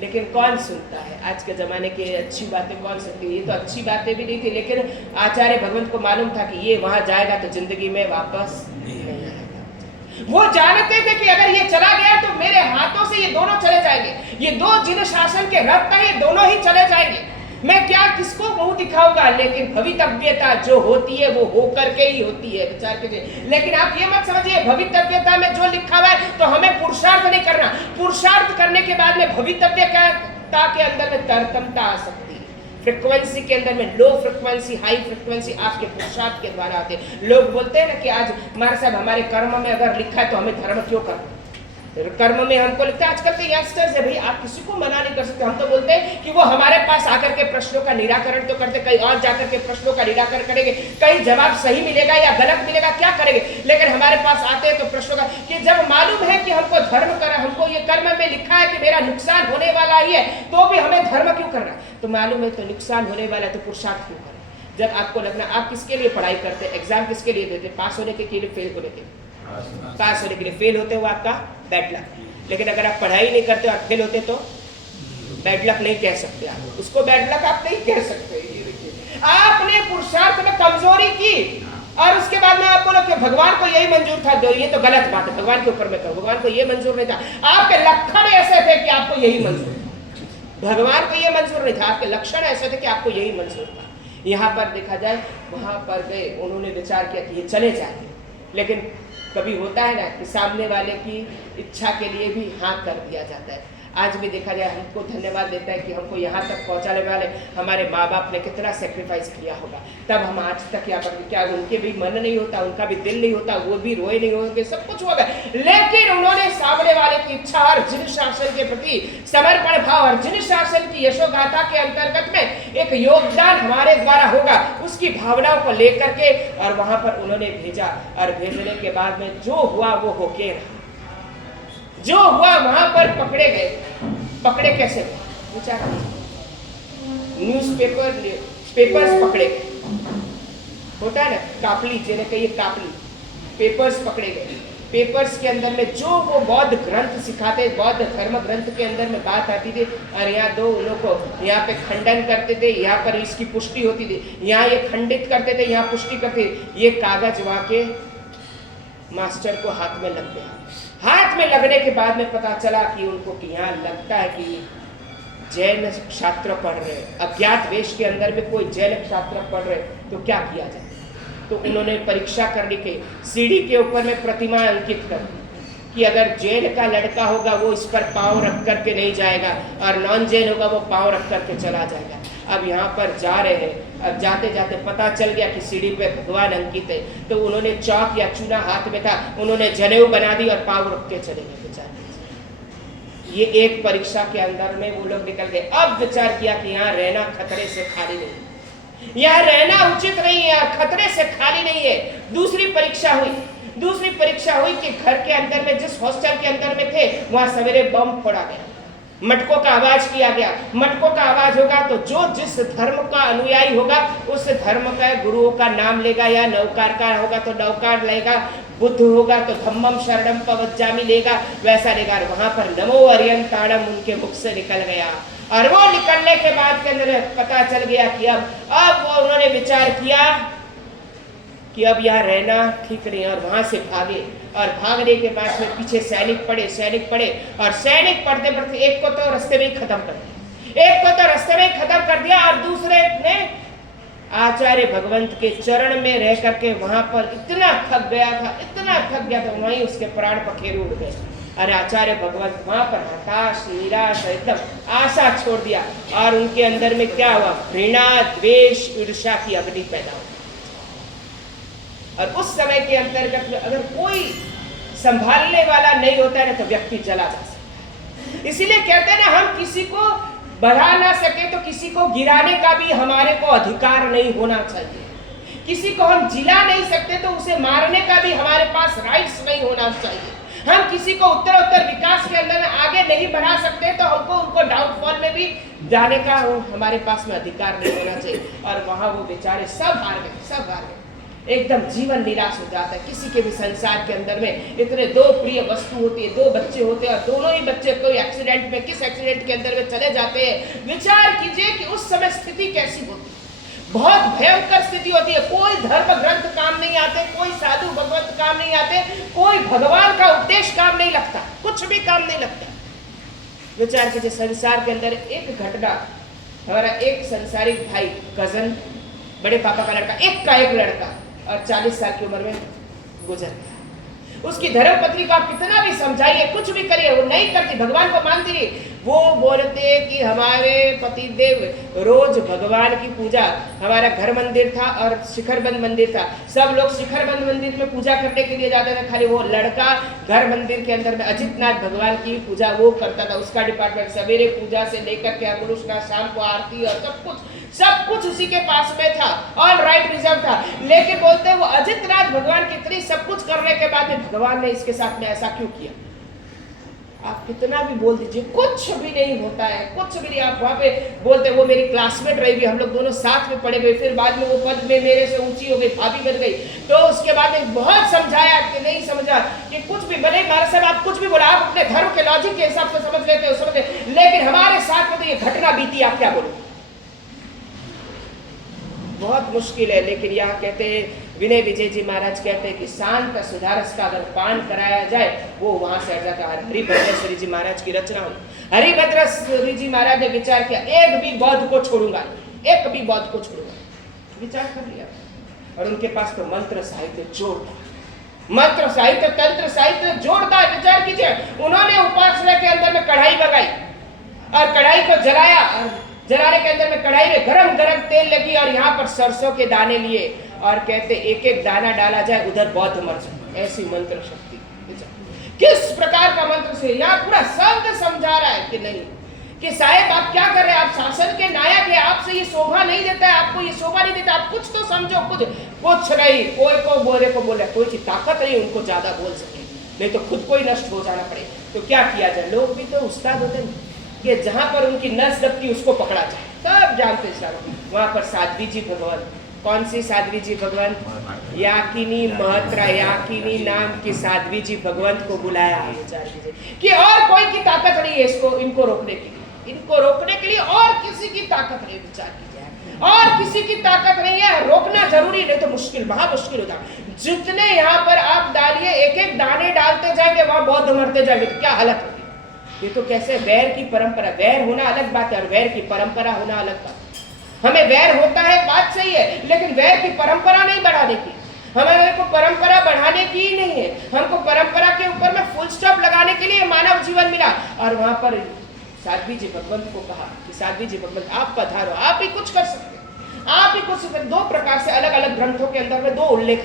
लेकिन कौन सुनता है? आज के ज़माने की अच्छी बातें कौन सुनती है? ये तो अच्छी बातें भी नहीं थी, लेकिन आचार्य भगवंत को मालूम था कि ये वहाँ जाएगा तो जिंदगी में वापस नहीं आएगा। वो जानते थे कि अगर ये चला गया तो मेरे हाथों से ये दोनों चले जाएंगे, ये 2 जिन शासन के रथ हैं, ये दोनों ही चले जाएंगे। मैं क्या किसको मुंह दिखाऊंगा? लेकिन भवितव्यता जो होती है वो होकर के ही होती है, विचार कीजिए। लेकिन आप ये मत समझिए भवितव्यता में जो लिखा हुआ है तो हमें पुरुषार्थ नहीं करना। पुरुषार्थ करने के बाद में भवितव्यता के अंदर में तरतमता आ सकती है। फ्रिक्वेंसी के अंदर में लो फ्रिक्वेंसी, हाई फ्रिक्वेंसी आपके पुरुषार्थ के द्वारा आते हैं। लोग बोलते हैं ना कि आज हमारे साहब हमारे कर्म में अगर लिखा है तो हमें धर्म क्यों करना? कर्म में हमको लगता है आजकल के यंगस्टर्स है भाई, आप किसी को मना नहीं कर सकते। हम तो बोलते हैं कि वो हमारे पास आकर के प्रश्नों का निराकरण तो करते, कहीं और जाकर के प्रश्नों का निराकरण करेंगे, कहीं जवाब सही मिलेगा या गलत मिलेगा, क्या करेंगे। लेकिन हमारे पास आते हैं तो प्रश्नों का कि जब मालूम है कि हमको धर्म कर, हमको ये कर्म में लिखा है कि मेरा नुकसान होने वाला ही है, तो भी हमें धर्म क्यों करना। तो मालूम है तो नुकसान होने वाला है, तो पुरुषार्थ क्यों करना। जब आपको लगना, आप किसके लिए पढ़ाई करते हैं, एग्जाम किसके लिए देते, पास होने के लिए, फेल होने के लिए। पास होने के लिए, फेल होते हो आपका बैड लक। लेकिन अगर आप पढ़ाई नहीं करते और फेल होते तो बैड लक नहीं कह सकते आप उसको, बैड लक आप नहीं कह सकते। ये देखिए, आपने पुरुषार्थ में कमजोरी की और उसके बाद में आप बोलो कि भगवान को यही मंजूर था, ये तो गलत बात है, भगवान के ऊपर में कहो, भगवान को ये मंजूर नहीं था। आपके लक्षण ऐसे थे कि आपको यही मंजूर था, भगवान को ये मंजूर नहीं था, आपके लक्षण ऐसे थे कि आपको यही मंजूर था। यहाँ पर देखा जाए, वहां पर गए, उन्होंने विचार किया कि ये चले जाएंगे, लेकिन कभी होता है ना कि सामने वाले की इच्छा के लिए भी हाँ कर दिया जाता है। आज भी देखा जाए, हमको धन्यवाद देता है कि हमको यहाँ तक पहुँचाने वाले हमारे माँ बाप ने कितना सेक्रीफाइस किया होगा, तब हम आज तक यहाँ पर, क्या उनके भी मन नहीं होता, उनका भी दिल नहीं होता, वो भी रोए नहीं होंगे, सब कुछ होगा, लेकिन उन्होंने सामने वाले की इच्छा और जिन शासन के प्रति समर्पण भाव और जिन शासन की यशोगाथा के अंतर्गत में एक योगदान हमारे द्वारा होगा, उसकी भावनाओं को लेकर के और वहां पर उन्होंने भेजा। और भेजने के बाद में जो हुआ वो होके रहा, जो हुआ वहां पर पकड़े गए। पकड़े कैसे विचार, पेपर्स पकड़े गए, होता है ना कापली, जिन्हें कहिए कापली, पेपर्स पकड़े गए। पेपर्स के अंदर में जो वो बौद्ध ग्रंथ सिखाते, बौद्ध धर्म ग्रंथ के अंदर में बात आती थी, और यहाँ दो लोगों को यहाँ पे खंडन करते थे, यहाँ पर इसकी पुष्टि होती थी, यहाँ ये खंडित करते थे, यहाँ पुष्टि करते थे। ये कागज वहां के मास्टर को हाथ में लग गया। हाथ में लगने के बाद में पता चला कि उनको कि यहाँ लगता है कि जैन छात्र पढ़ रहे, अज्ञात वेश के अंदर में कोई जैन छात्र पढ़ रहे, तो क्या किया जाए। तो उन्होंने परीक्षा करने के सीढ़ी के ऊपर में प्रतिमा अंकित कर दी कि अगर जैन का लड़का होगा वो इस पर पाँव रख करके नहीं जाएगा, और नॉन जैन होगा वो पाँव रख करके चला जाएगा। अब यहाँ पर जा रहे हैं, अब जाते जाते पता चल गया कि सीढ़ी पे भगवान अंकित है, तो उन्होंने चौक या चूना हाथ में था, उन्होंने जनेऊ बना दी और पाँव रख के चले गए बेचारे। ये एक परीक्षा के अंदर में वो लोग निकल गए। अब विचार किया कि यहाँ रहना खतरे से खाली नहीं, यहाँ रहना उचित नहीं है, खतरे से खाली नहीं है। दूसरी परीक्षा हुई कि घर के अंदर में, जिस हॉस्टल के अंदर में थे, वहां सवेरे बम फोड़ा गया, मटकों का आवाज किया गया। मटकों का आवाज होगा तो जो जिस धर्म का अनुयायी होगा उस धर्म का गुरुओं का नाम लेगा, या नौकार का होगा तो नौकार लेगा, बुद्ध होगा तो धम्मम शरणम पवज्जामि लेगा, वैसा लेगा। वहां पर नमो अर्यंताणम उनके मुख से निकल गया, और वो निकलने के बाद के अंदर पता चल गया कि अब वो उन्होंने विचार किया कि अब यहाँ रहना ठीक नहीं है, और वहां से भागे। और भागने के बाद में पीछे सैनिक पड़े, और सैनिक पढ़ते पढ़ते एक को तो रास्ते में ही खत्म कर दिया, और दूसरे ने आचार्य भगवंत के चरण में रह करके वहां पर इतना थक गया था, वहीं उसके प्राण पखेरु उड़ गए। अरे आचार्य भगवंत वहां पर हताश, निराश, एकदम आशा छोड़ दिया, और उनके अंदर में क्या हुआ, घृणा, द्वेष, ईर्ष्या की अग्नि पैदा हुई। और उस समय के अंतर्गत में अगर कोई संभालने वाला नहीं होता है ना, तो व्यक्ति जला जा सकता है। इसीलिए कहते हैं ना, हम किसी को बढ़ा ना सके तो किसी को गिराने का भी हमारे को अधिकार नहीं होना चाहिए। किसी को हम जिला नहीं सकते तो उसे मारने का भी हमारे पास राइट्स नहीं होना चाहिए। हम किसी को उत्तर विकास के अंदर आगे नहीं बढ़ा सकते तो हमको उनको डाउनफॉल में भी जाने का हमारे पास में अधिकार नहीं होना चाहिए। और वहां वो बेचारे सब हार गए, एकदम जीवन निराश हो जाता है। किसी के भी संसार के अंदर में इतने दो प्रिय वस्तु होती है, दो बच्चे होते हैं, और दोनों ही बच्चे कोई एक्सीडेंट में, किस एक्सीडेंट के अंदर में चले जाते हैं। विचार कीजिए कि उस समय स्थिति कैसी होती है, बहुत भयंकर स्थिति होती है। कोई धर्म ग्रंथ काम नहीं आते, कोई साधु भगवत काम नहीं आते, कोई भगवान का उपदेश काम नहीं लगता, कुछ भी काम नहीं लगता। विचार कीजिए, संसार के अंदर एक घटना, हमारा एक संसारिक भाई, कजन, बड़े पापा का लड़का, एक लड़का, और 40 साल की उम्र में गुजर गया। उसकी धर्मपत्नी को आप कितना भी समझाइए, कुछ भी करिए, वो नहीं करती, भगवान को मानती नहीं। वो बोलते कि हमारे पतिदेव रोज भगवान की पूजा, हमारा घर मंदिर था और शिखरबंद मंदिर था, सब लोग शिखरबंद मंदिर में पूजा करने के लिए जाते थे, खाली वो लड़का घर मंदिर के अंदर में अजितनाथ भगवान की पूजा वो करता था। उसका डिपार्टमेंट सवेरे पूजा से लेकर के अनुष्ठान, शाम को आरती और सब कुछ उसी के पास में था, ऑल राइट रिजर्व था। लेकिन बोलते हैं वो अजितनाथ भगवान की इतनी सब कुछ करने के बाद में भगवान ने इसके साथ में ऐसा क्यों किया? आप कितना भी बोल दीजिए, कुछ भी नहीं होता है, कुछ भी नहीं। आप वहां पे बोलते वो मेरी क्लासमेट रही भी, हम लोग दोनों साथ में पढ़े गए, फिर बाद में वो पद में मेरे से ऊंची हो गई, भाभी बन गई, तो उसके बाद में बहुत समझाया कि नहीं समझा कि कुछ भी भले महाराज साहब आप कुछ भी बोला, आप अपने धर्म के लॉजिक के हिसाब से समझ लेते हो, समझ, लेकिन हमारे साथ में तो ये घटना बीती, आप क्या बोलो? बहुत मुश्किल है। लेकिन यहाँ कहते हैं विनय विजय जी महाराज कहते हैं कि शांत सुधारस का अगर पान कराया जाए वो वहां से हट जाता है। हरिभद्रेश्वरी जी महाराज की रचना हुई, हरिभद्रेश्वरी जी महाराज ने विचार किया एक भी बौद्ध को छोड़ूंगा, एक भी बौद्ध को छोड़ूंगा, विचार कर लिया। और उनके पास तो मंत्र साहित्य जोड़ता, मंत्र साहित्य, तंत्र साहित्य जोड़दार, विचार कीजिए। उन्होंने उपासना के अंदर में कढ़ाई लगाई और कढ़ाई को जलाया, जलाने के अंदर में कढ़ाई में गरम गरम तेल लगी और यहाँ पर सरसों के दाने लिए और कहते एक एक दाना डाला जाए उधर बौद्ध मर जाए, ऐसी मंत्र शक्ति। किस प्रकार का मंत्र से यहाँ पूरा शब्द समझा रहा है कि नहीं कि साहेब आप क्या कर रहे हैं, आप शासन के नायक है, आपसे ये शोभा नहीं देता है, आपको ये शोभा नहीं देता, आप कुछ तो समझो, कुछ नहीं। कोई को बोले कोई ताकत नहीं उनको ज्यादा बोल सके, नहीं तो खुद को ही नष्ट हो जाना पड़े। तो क्या किया जाए, लोग भी तो उस्ताद होते हैं कि जहां पर उनकी नस दबती उसको पकड़ा जाए, सब जानते हैं। वहां पर साध्वी जी भगवान, कौन सी साध्वी जी भगवान, याकिनी महत्रा, याकिनी नाम की साध्वी जी भगवंत को बुलाया कि और कोई की ताकत नहीं है इसको, इनको रोकने के लिए, इनको रोकने के लिए और किसी की ताकत नहीं, विचार कीजिए, और किसी की ताकत नहीं है, रोकना जरूरी, नहीं तो मुश्किल, महा मुश्किल हो जाए। जितने यहाँ पर आप डालिए, एक एक दाने डालते जाएंगे वहां बौद्ध मरते जाएंगे, तो क्या हालत होगी। ये तो कैसे वैर की परंपरा, वैर होना अलग बात है और वैर की परंपरा होना अलग बात है। हमें वैर होता है, बात सही है, लेकिन वैर की परंपरा नहीं बढ़ाने की, हमें को परंपरा बढ़ाने की ही नहीं है, हमको परंपरा के ऊपर में फुल स्टॉप लगाने के लिए मानव जीवन मिला। और वहां पर साध्वी जी भगवंत को कहा कि साध्वी जी भगवंत आप पधारो, आप ही कुछ कर सकते, आप ही कुछ। दो प्रकार से अलग अलग ग्रंथों के अंदर में दो उल्लेख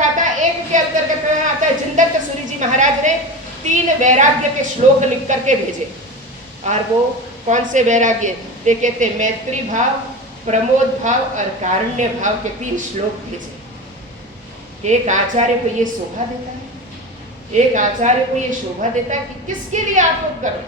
आता है। एक के अंतर्गत आता है जिंदर सूरी जी महाराज ने 3 वैराग्य के श्लोक लिख करके भेजे, और वो कौन से वैराग्य, वे कहते मैत्री भाव, प्रमोद भाव और कारुण्य भाव के 3 श्लोक भेजे। एक आचार्य को ये शोभा देता है, एक आचार्य को ये शोभा देता है कि किसके लिए आप लोग करो,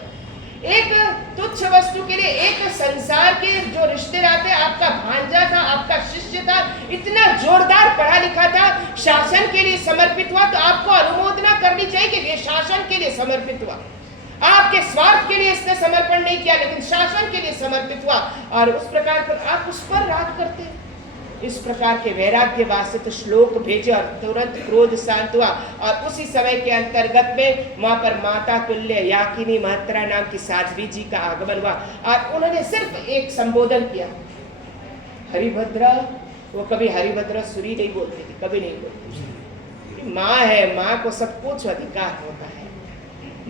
एक तुच्छ वस्तु के लिए, एक संसार के जो रिश्ते रहते, आपका भांजा था, आपका शिष्य था, इतना जोरदार पढ़ा लिखा था, शासन के लिए समर्पित हुआ, तो आपको अनुमोदना करनी चाहिए कि ये शासन के लिए समर्पित हुआ। आपके स्वार्थ के लिए इसने समर्पण नहीं किया, लेकिन शासन के लिए समर्पित हुआ, और उस प्रकार पर आप उस पर राग करते हैं। इस प्रकार के वैराग्य वास्ते तो श्लोक भेजे और तुरंत क्रोध शांत हुआ। और उसी समय के अंतर्गत में वहां पर माता तुल्य याकिनी महत्रा नाम की साध्वी जी का आगमन हुआ, और उन्होंने सिर्फ एक संबोधन किया, हरिभद्रा। वो कभी हरिभद्रा सूरी नहीं बोलती थी, कभी नहीं बोलती थी। माँ है, माँ को सब कुछ अधिकार होता है।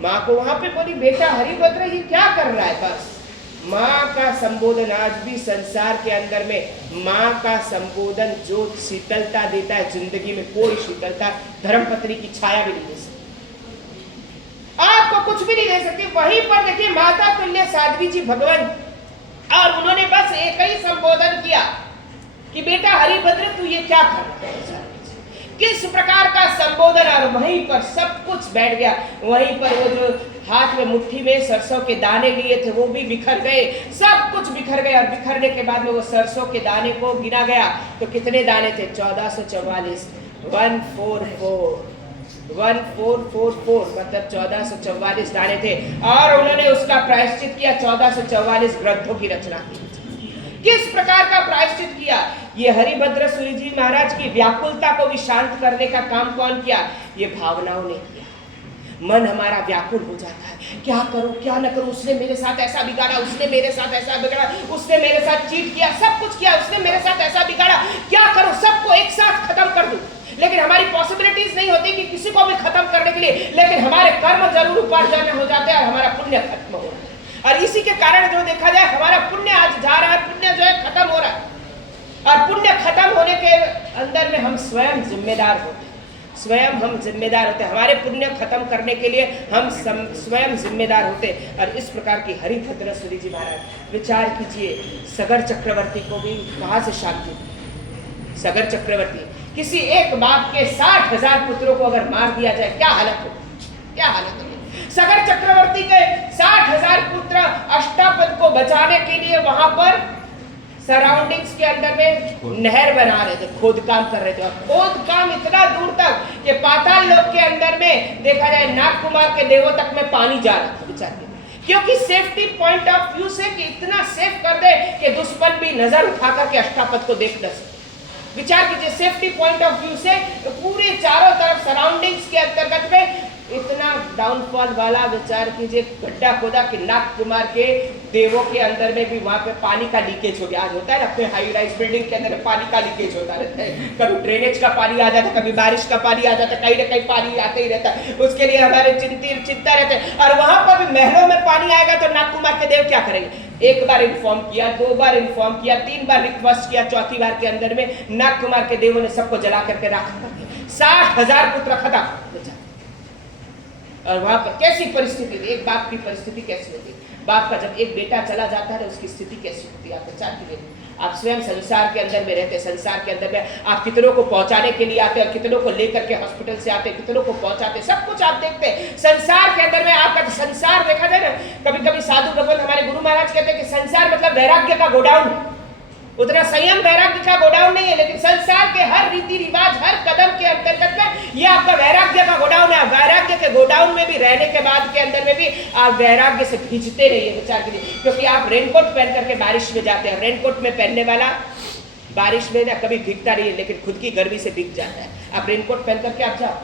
माँ को वहां पे बोली बेटा हरिभद्र ये क्या कर रहा है, बस माँ का संबोधन। आज भी संसार के अंदर में माँ का संबोधन जो शीतलता देता है, जिंदगी में कोई शीतलता धर्मपत्नी की छाया भी नहीं दे सकती, आपको कुछ भी नहीं दे सकती। वहीं पर देखिए माता तुल्य साध्वी जी भगवान, और उन्होंने बस एक ही संबोधन किया कि बेटा हरिभद्र तू ये क्या कर रहा है, किस प्रकार का संबोधन। और वहीं पर सब कुछ बैठ गया। वहीं पर वो जो हाथ में मुट्ठी में सरसों के दाने लिए थे वो भी बिखर गए, सब कुछ बिखर गए। और बिखरने के बाद में वो सरसों के दाने को गिना गया तो कितने दाने थे, 1444, 1444 मतलब 1444 दाने थे। और उन्होंने उसका प्रायश्चित किया, 1444 ग्रंथों की रचना की। किस प्रकार का प्रायश्चित किया, ये हरिभद्र सूरी जी महाराज की व्याकुलता को भी शांत करने का काम कौन किया, ये भावनाओं ने किया। मन हमारा व्याकुल हो जाता है, क्या करूं क्या न करूं, उसने मेरे साथ ऐसा बिगाड़ा, उसने मेरे साथ ऐसा बिगाड़ा, उसने मेरे साथ चीट किया, सब कुछ किया, उसने मेरे साथ ऐसा बिगाड़ा, क्या करूं, सबको एक साथ खत्म कर दूं। लेकिन हमारी पॉसिबिलिटीज नहीं होती कि किसी को भी खत्म करने के लिए, लेकिन हमारे कर्म जरूर उपार्जन हो जाते हैं और हमारा पुण्य खत्म हो रहा है। और इसी के कारण जो देखा जाए हमारा पुण्य आज जा रहा है, पुण्य जो है खत्म हो रहा है। और पुण्य खत्म होने के अंदर में हम स्वयं जिम्मेदार होते हैं, स्वयं हम जिम्मेदार होते हैं, हमारे पुण्य खत्म करने के लिए हम स्वयं जिम्मेदार होते हैं। और इस प्रकार की हरिभद्र सूरी जी महाराज विचार कीजिए, सगर चक्रवर्ती को भी कहाँ से शांति दी। सगर चक्रवर्ती किसी एक बाप के 60,000 पुत्रों को अगर मार दिया जाए क्या हालत हो, क्या हालत हो। सगर चक्रवर्ती के 60,000 पुत्र अष्टापद को बचाने के लिए वहां पर सराउंडिंग्स के अंदर में नहर बना रहे थे, खोद काम कर रहे थे। और खोद काम इतना दूर तक कि पाताल लोक के अंदर में देखा जाए नागकुमार के देवों तक में पानी जा रहा था बेचारे, क्योंकि सेफ्टी पॉइंट ऑफ व्यू से कि इतना सेफ कर दे कि दुश्मन भी नजर उठा करके अष्टापद को देख न सके। विचार कीजिए, सेफ्टी पॉइंट ऑफ व्यू से पूरे चारों तरफ सराउंडिंग्स के अंतर्गत में इतना डाउनफॉल वाला विचार कीजिए, गड्ढा खोदा कि नागकुमार के देवों के अंदर में भी वहां पे पानी का लीकेज हो गया। आज होता है ना अपने हाई राइज बिल्डिंग के अंदर में पानी का लीकेज होता रहता है, कभी ड्रेनेज का पानी आ जाता है, कभी बारिश का पानी आ जाता है, कहीं ना कहीं पानी आते ही रहता है। उसके लिए हमारे चिंता रहते हैं। और वहां पर भी महलों में पानी आएगा तो नागकुमार के देव क्या करेंगे? एक बार इन्फॉर्म किया, 2 बार इन्फॉर्म किया, 3 बार रिक्वेस्ट किया, 4थी बार के अंदर में नागकुमार के देवों ने सबको जला करके राख कर दिया। 60,000 पुत्र खत्म। और वहां पर कैसी परिस्थिति थी, एक बाप की परिस्थिति कैसी होती, बाप का जब एक बेटा चला जाता है तो उसकी स्थिति कैसी होती है आप विचार कीजिए। आप स्वयं संसार के अंदर में रहते, संसार के अंदर में आप कितनों को पहुंचाने के लिए आते और कितनों को लेकर के हॉस्पिटल से आते, कितनों को पहुंचाते, सब कुछ आप देखते हैं संसार के अंदर में। आपका संसार देखा जाए ना, कभी कभी साधु भगवान हमारे गुरु महाराज कहते हैं कि संसार मतलब वैराग्य का गोडाउन। उतना संयम वैराग्य का गोडाउन नहीं है, लेकिन संसार के हर रीति रिवाज, हर कदम के अंतर्गत में ये आपका वैराग्य का गोडाउन है। वैराग्य के गोडाउन में भी रहने के बाद के अंदर में भी आप वैराग्य से भीजते रहिए विचार कीजिए। क्योंकि आप रेनकोट पहन करके बारिश में जाते हैं, रेनकोट में पहनने वाला बारिश में ना कभी भीगता नहीं है, लेकिन खुद की गर्मी से भीग जाता है। आप रेनकोट पहन करके आप जाओ,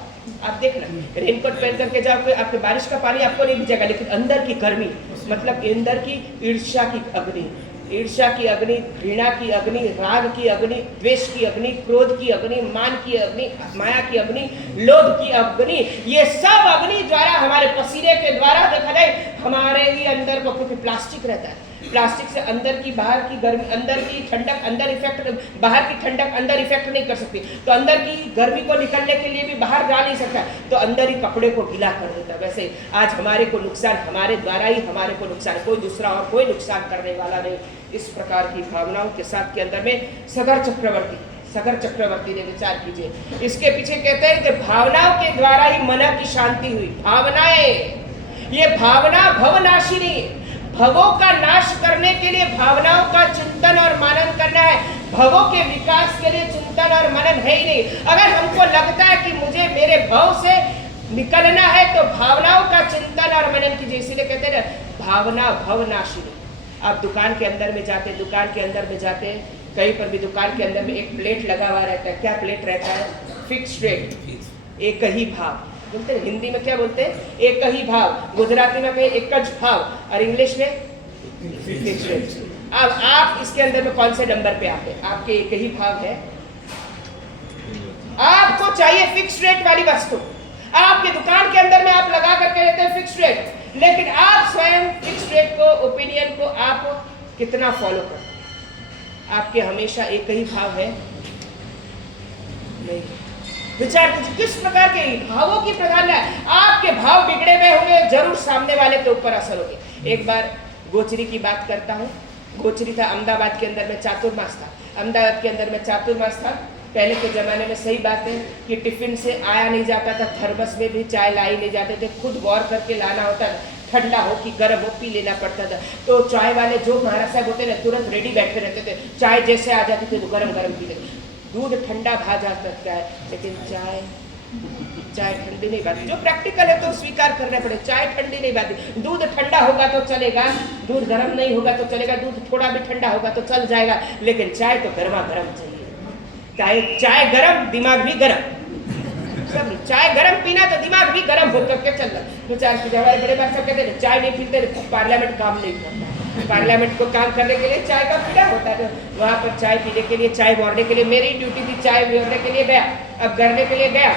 आप देखना, रेनकोट पहन करके जाओ, आपके बारिश का पानी आपको नहीं भीजेगा, लेकिन अंदर की गर्मी, मतलब अंदर की ईर्ष्या की अग्नि, ईर्ष्या की अग्नि, घृणा की अग्नि, राग की अग्नि, द्वेष की अग्नि, क्रोध की अग्नि, मान की अग्नि, माया की अग्नि, लोभ की अग्नि, ये सब अग्नि द्वारा हमारे पसीने के द्वारा देखा जाए हमारे ही अंदर को, क्योंकि प्लास्टिक रहता है, प्लास्टिक से अंदर की बाहर की गर्मी, अंदर की ठंडक अंदर इफेक्ट, बाहर की ठंडक अंदर इफेक्ट नहीं कर सकती, तो अंदर की गर्मी को निकलने के लिए भी बाहर जा नहीं सकता, तो अंदर ही कपड़े को गीला कर देता है। वैसे आज हमारे को नुकसान, हमारे द्वारा ही हमारे को नुकसान, कोई दूसरा और कोई नुकसान करने वाला नहीं। इस प्रकार की भावनाओं के साथ के अंदर में सगर चक्रवर्ती ने विचार कीजिए, इसके पीछे कहते हैं कि भावनाओं के द्वारा ही मन की शांति हुई। भावनाएं, ये भावना भवनाशिनी, भवों का नाश करने के लिए भावनाओं का चिंतन और मनन करना है। भवों के विकास के लिए चिंतन और मनन है ही नहीं। अगर हमको लगता है कि मुझे मेरे भव से निकलना है तो भावनाओं का चिंतन और मनन कीजिए। इसीलिए कहते हैं ना, भावना भवनाशिनी। आप दुकान के अंदर में जाते, दुकान के अंदर में जाते, कहीं पर भी दुकान के अंदर में एक प्लेट लगा हुआ रहता है। क्या प्लेट रहता है? फिक्स्ड रेट, एक ही भाव बोलते हैं। हिंदी में क्या बोलते हैं? एक ही भाव। गुजराती में एक भाव, और इंग्लिश में फिक्स्ड रेट। अब आप इसके अंदर में कौन से नंबर पे आते हैं? आपके एक ही भाव है, आपको चाहिए फिक्स्ड रेट वाली वस्तु, आपके दुकान के अंदर में आप लगा करके रहते हैं फिक्स्ड रेट, लेकिन आप स्वयं फिक्स्ड रेट को, ओपिनियन को आप कितना फॉलो करते हैं? आपके हमेशा एक ही भाव है? नहीं। विचार कीजिए किस प्रकार के भावों की प्रधानता है। आपके भाव बिगड़े हुए होंगे, जरूर सामने वाले के ऊपर असर होगी। एक बार गोचरी की बात करता हूँ। गोचरी था अहमदाबाद के अंदर में, चातुर्मास था। अहमदाबाद के अंदर में चातुर्मास था। पहले के ज़माने में सही बात है कि टिफिन से आया नहीं जाता था, थर्मस में भी चाय लाई नहीं जाते थे, खुद गौर करके लाना होता था, ठंडा हो कि गर्म हो पी लेना पड़ता था। तो चाय वाले जो महाराज साहब होते ना, तुरंत रेडी बैठे रहते थे, चाय जैसे आ जाती थी तो गरम गरम पी लेते। दूध ठंडा भा जा सकता है, लेकिन चाय ठंडी नहीं बात। जो प्रैक्टिकल है तो स्वीकार करना पड़े, चाय ठंडी नहीं बात। दूध ठंडा होगा तो चलेगा, दूध गर्म नहीं होगा तो चलेगा, दूध थोड़ा भी ठंडा होगा तो चल जाएगा, लेकिन चाय तो गर्मा गर्म चाहिए। चाय गरम, दिमाग भी गरम। सब चाय गरम पीना तो दिमाग भी गरम हो करके चल रहा। विचार कीजिए, हमारे बड़े बात सब कहते हैं चाय नहीं पीते तो पार्लियामेंट काम नहीं करता। पार्लियामेंट को काम करने के लिए चाय का पीना होता है। तो वहाँ पर चाय पीने के लिए, चाय बोरने के लिए, मेरी ड्यूटी थी चाय बोरने के लिए गया। अब गरने के लिए गया,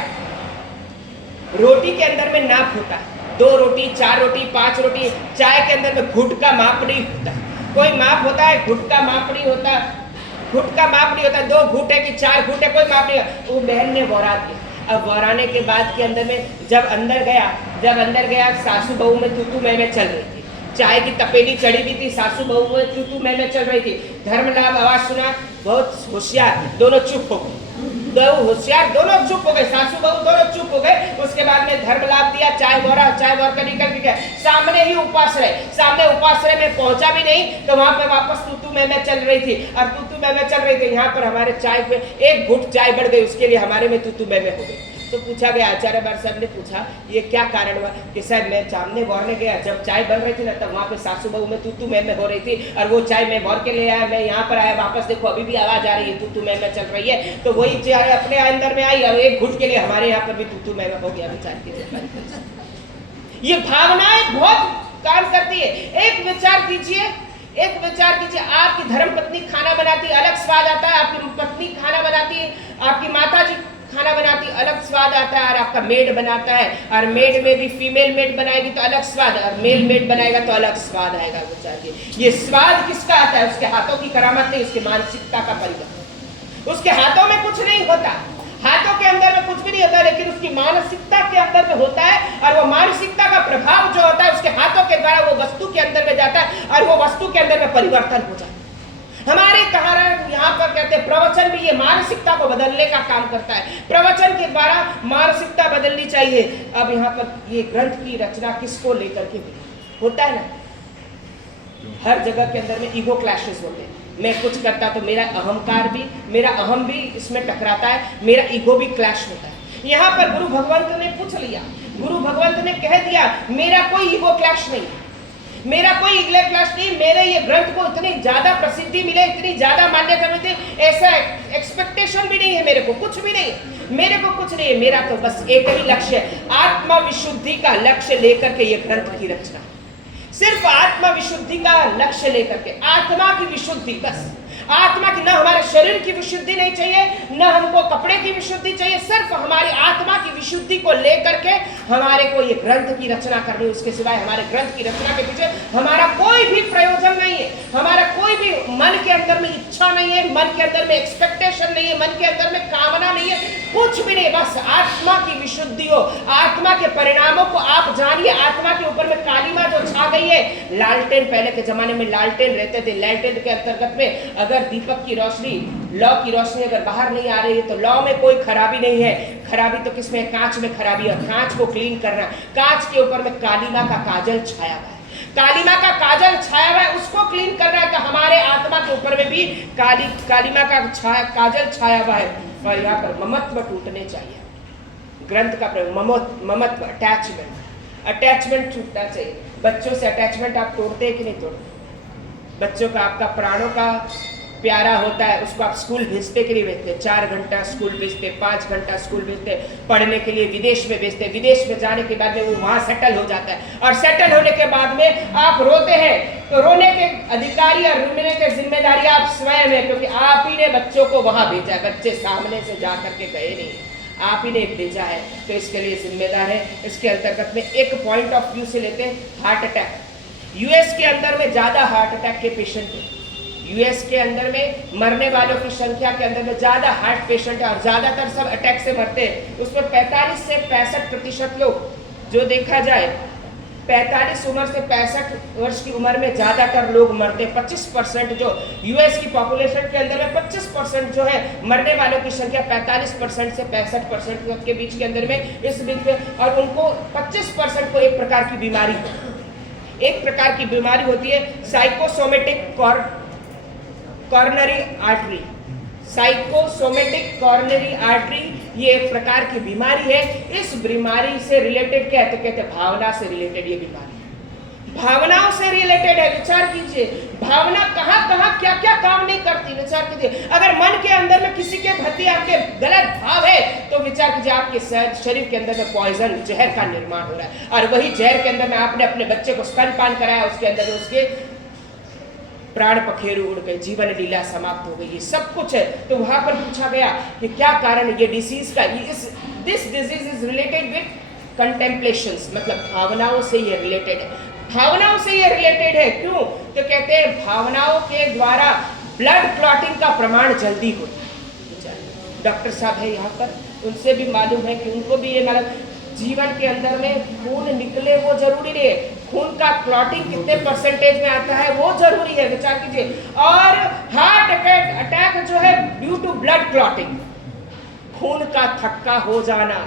रोटी के अंदर में नाप होता है, 2 रोटी, 4 रोटी, 5 रोटी। चाय के अंदर में घुट का माप नहीं होता, कोई माप होता है, घुट का माप नहीं होता, घुट का माप नहीं होता। 2 घुट है कि 4 घुट है, कोई माप नहीं होता। वो बहन ने वौरा दिया। अब वौराने के बाद के अंदर में जब अंदर गया सासू बहू में तू मैं चल रही थी, चाय की तपेली चढ़ी हुई थी, सासू बहू में तू मैं चल रही थी। धर्मलाभ आवाज सुना, बहुत होशियार, दोनों चुप हो गए, होशियार दोनों चुप हो गए, सासू बहू दोनों चुप हो गए। उसके बाद में धर्मलाभ दिया, चाय भौरा कर निकल के गया। सामने ही उपाश्रय में पहुंचा भी नहीं तो वहां पे वापस तू मैं चल रही थी, और तू मैं चल रही थी। यहाँ पर हमारे चाय पे 1 घुट चाय बढ़ गई, उसके लिए हमारे में तू मैं हो गई। तो पूछा गया, आचार्य बार साहब ने पूछा ये क्या कारण हुआ? कि साहब मैं सामने भरने गया, जब चाय बन रही थी ना तब वहाँ पे सासू बहू में तू मैं हो रही थी, और वो चाय मैं भर के ले आया, मैं यहाँ पर आया, वापस देखो अभी भी आवाज आ रही है तू मैं चल रही है। तो वही चाय अपने अंदर में आई और 1 घुट के लिए हमारे यहाँ पर भी तू मैं हो गया विचार की। ये भावनाएं बहुत काम करती है। एक विचार कीजिए, आपकी धर्म पत्नी खाना बनाती, अलग स्वाद आता है। आपकी पत्नी खाना बनाती, आपकी माता जी खाना बनाती, अलग स्वाद आता है। और आपका मेड बनाता है, और मेड में भी फीमेल मेड बनाएगी तो अलग स्वाद, और मेल मेड बनाएगा तो अलग स्वाद आएगा। विचार ये स्वाद किसका आता है? उसके हाथों की करामत नहीं, उसकी मानसिकता का परिवर्तन। उसके हाथों में कुछ नहीं होता, हाथों के अंदर में कुछ भी नहीं होता, लेकिन उसकी मानसिकता के अंदर में होता है। और वो मानसिकता का प्रभाव जो होता है उसके हाथों के द्वारा वो वस्तु के अंदर में जाता है, और वो वस्तु के अंदर में परिवर्तन हो जाता है। हमारे यहाँ पर कहते हैं प्रवचन भी ये मानसिकता को बदलने का काम करता है। प्रवचन के द्वारा मानसिकता बदलनी चाहिए। अब यहाँ पर ये ग्रंथ की रचना किसको लेकर के होता है ना, हर जगह के अंदर में ईगो क्लैशेस होते हैं। मैं कुछ करता तो मेरा अहम भी इसमें टकराता है, मेरा ईगो भी क्लैश होता है। यहाँ पर गुरु भगवंत ने पूछ लिया, गुरु भगवंत ने कह दिया मेरा कोई ईगो क्लैश नहीं, मेरा कोई ईगो क्लैश नहीं। मेरे ये ग्रंथ को इतनी ज्यादा प्रसिद्धि मिले, इतनी ज्यादा मान्यता मिलती, ऐसा एक्सपेक्टेशन भी नहीं है मेरे को, कुछ भी नहीं है मेरे को, कुछ नहीं है। मेरा तो बस एक ही लक्ष्य है, आत्मा विशुद्धि का लक्ष्य लेकर के ये ग्रंथ की रचना, सिर्फ आत्मा विशुद्धि का लक्ष्य लेकर के, आत्मा की विशुद्धि, बस आत्मा की, ना हमारे शरीर की विशुद्धि नहीं चाहिए, ना हमको कपड़े की विशुद्धि चाहिए, सिर्फ हमारी आत्मा की विशुद्धि को लेकर के हमारे को ये ग्रंथ की रचना करनी। उसके सिवाय हमारे ग्रंथ की रचना के पीछे हमारा कोई भी प्रयोजन नहीं है, हमारा कोई भी मन के अंदर में इच्छा नहीं है, मन के अंदर में एक्सपेक्टेशन नहीं है, मन के अंदर में कामना नहीं है, कुछ भी नहीं। बस आत्मा की विशुद्धि हो, आत्मा के परिणामों को आप जानिए। आत्मा के ऊपर में कालिमा जो छा गई है, लालटेन, पहले के जमाने में लालटेन रहते थे, लालटेन के अंतर्गत में अगर दीपक की रोशनी, लौ की रोशनी अगर बाहर नहीं आ रही है तो लौ में कोई खराबी नहीं है। खराबी तो किसमें? कांच में खराबी है। कांच को क्लीन करना, कांच के ऊपर में कालिमा का काजल छाया हुआ है, कालिमा का काजल छाया हुआ है, उसको क्लीन करना है। तो हमारे आत्मा के ऊपर में भी कालिमा का काजल छाया हुआ है। और यहाँ पर ममत्व टूटने चाहिए। ग्रंथ का प्रयोग ममत्व, अटैचमेंट छूटना चाहिए। बच्चों से अटैचमेंट आप तोड़ते हैं कि नहीं तोड़ते? बच्चों का, आपका प्राणों का प्यारा होता है, उसको आप स्कूल भेजते कि नहीं भेजते? 4 घंटा स्कूल भेजते, 5 घंटा स्कूल भेजते, पढ़ने के लिए विदेश में भेजते। विदेश में जाने के बाद में वो वहाँ सेटल हो जाता है, और सेटल होने के बाद में आप रोते हैं, तो रोने के अधिकारी और रोने के जिम्मेदारी आप स्वयं है, क्योंकि आप ही ने बच्चों को वहाँ भेजा है। बच्चे सामने से जा करके गए नहीं, आप ही ने भेजा है, तो इसके लिए जिम्मेदार है। इसके अंतर्गत में एक पॉइंट ऑफ व्यू से लेते हैं, हार्ट अटैक। यूएस के अंदर में ज्यादा हार्ट अटैक के पेशेंट है, यूएस के अंदर में मरने वालों की संख्या के अंदर में ज्यादा हार्ट पेशेंट है, और ज्यादातर सब अटैक से मरते हैं। उसमें 45 से 65% लोग, जो देखा जाए 45 उम्र से 65 वर्ष की उम्र में ज्यादातर लोग मरते हैं। 25% जो यूएस की पॉपुलेशन के अंदर में 25% जो है मरने वालों की संख्या 45% से 65% के बीच के अंदर में, इस बीच में। और उनको 25% को एक प्रकार की बीमारी होती है, psychosomatic coronary artery. Psychosomatic coronary artery ये एक प्रकार की बीमारी है। इस बीमारी से रिलेटेड क्या है? तो कहते हैं भावना से रिलेटेड ये बीमारी, भावनाओं से रिलेटेड है। विचार कीजिए, भावना कहाँ क्या काम नहीं करती। विचार कीजिए, अगर मन के अंदर में किसी के प्रति आपके गलत भाव है तो विचार कीजिए आपके शरीर के अंदर में पॉइजन, जहर का निर्माण हो रहा है। और वही जहर के अंदर में आपने अपने बच्चे को स्तनपान कराया, उसके अंदर उसके प्राण पखेरु उड़ गए, जीवन लीला समाप्त हो गई, ये सब कुछ है। तो वहां पर पूछा गया कि क्या कारण है ये डिसीज का? This disease is related with contemplations, मतलब भावनाओं से ये रिलेटेड है। भावनाओं से ये रिलेटेड है क्यों? तो कहते हैं भावनाओं के द्वारा ब्लड क्लॉटिंग का प्रमाण जल्दी होता है। डॉक्टर साहब है यहाँ पर, उनसे भी मालूम है कि उनको भी ये मालूम, जीवन के अंदर में खून निकले वो जरूरी नहीं है, खून का क्लॉटिंग कितने परसेंटेज में आता है वो जरूरी है, विचार कीजिए। और हार्ट अटैक जो है ड्यू टू ब्लड क्लॉटिंग, खून का थक्का हो जाना,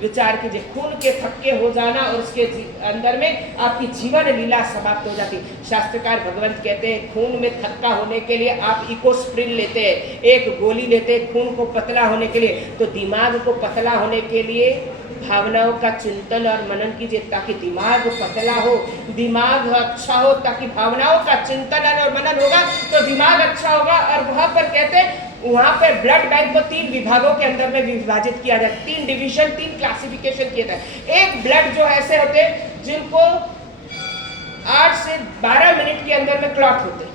विचार कीजिए, खून के थक्के हो जाना और उसके अंदर में आपकी जीवन लीला समाप्त हो जाती। शास्त्रकार भगवंत कहते हैं खून में थक्का होने के लिए आप इकोस्प्रिन लेते हैं, एक गोली लेते हैं खून को पतला होने के लिए। तो दिमाग को पतला होने के लिए भावनाओं का चिंतन और मनन कीजिए ताकि दिमाग पतला हो, दिमाग अच्छा हो, ताकि भावनाओं का चिंतन और मनन होगा तो दिमाग अच्छा होगा। और वहां पर कहते हैं वहां पर ब्लड बैंक को 3 विभागों के अंदर में विभाजित किया जाए, 3 डिवीजन, 3 क्लासिफिकेशन किए जाए। एक ब्लड जो ऐसे होते हैं जिनको 8 से 12 मिनट के अंदर में क्लॉट होते हैं,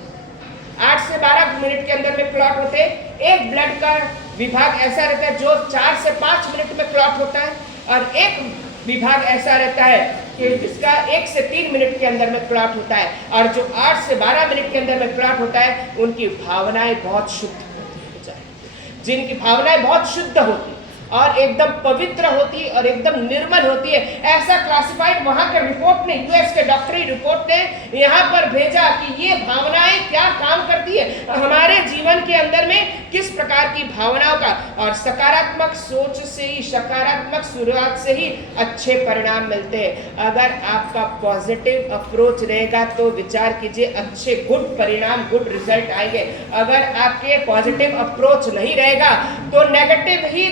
8 से 12 मिनट के अंदर में क्लॉट होते हैं। एक ब्लड का विभाग ऐसा रहता है जो 4 से 5 मिनट में क्लॉट होता है, और एक विभाग ऐसा रहता है कि जिसका 1 से 3 मिनट के अंदर में क्लॉट होता है। और जो 8 से 12 मिनट के अंदर में क्लॉट होता है उनकी भावनाएं बहुत शुद्ध होती है, जिनकी भावनाएं बहुत शुद्ध होती और एकदम पवित्र होती और एकदम निर्मल होती है। ऐसा क्लासिफाइड वहां के रिपोर्ट ने, यूएस के डॉक्टरी रिपोर्ट ने यहाँ पर भेजा कि ये भावनाएं क्या काम करती है हमारे जीवन के अंदर में, किस प्रकार की भावनाओं का। और सकारात्मक सोच से ही, सकारात्मक शुरुआत से ही अच्छे परिणाम मिलते हैं। अगर आपका पॉजिटिव अप्रोच रहेगा तो विचार कीजिए अच्छे गुड परिणाम, गुड रिजल्ट आएंगे। अगर आपके पॉजिटिव अप्रोच नहीं रहेगा तो नेगेटिव ही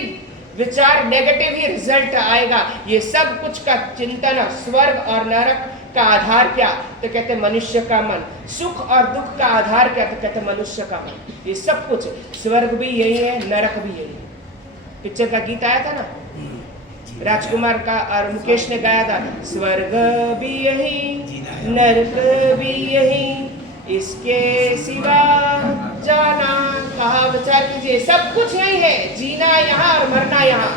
विचार, नेगेटिव ही रिजल्ट आएगा। ये सब कुछ का चिंतन, स्वर्ग और नरक का आधार क्या? तो कहते मनुष्य का मन। सुख और दुख का आधार क्या? तो कहते मनुष्य का मन। ये सब कुछ, स्वर्ग भी यही है, नरक भी यही है। पिक्चर का गीत आया था ना, राजकुमार का और मुकेश ने गाया था, स्वर्ग भी यही, नरक भी यही, इसके सिवा जाना कहाँ। विचार कीजिए, सब कुछ यही है, जीना यहाँ और मरना यहाँ।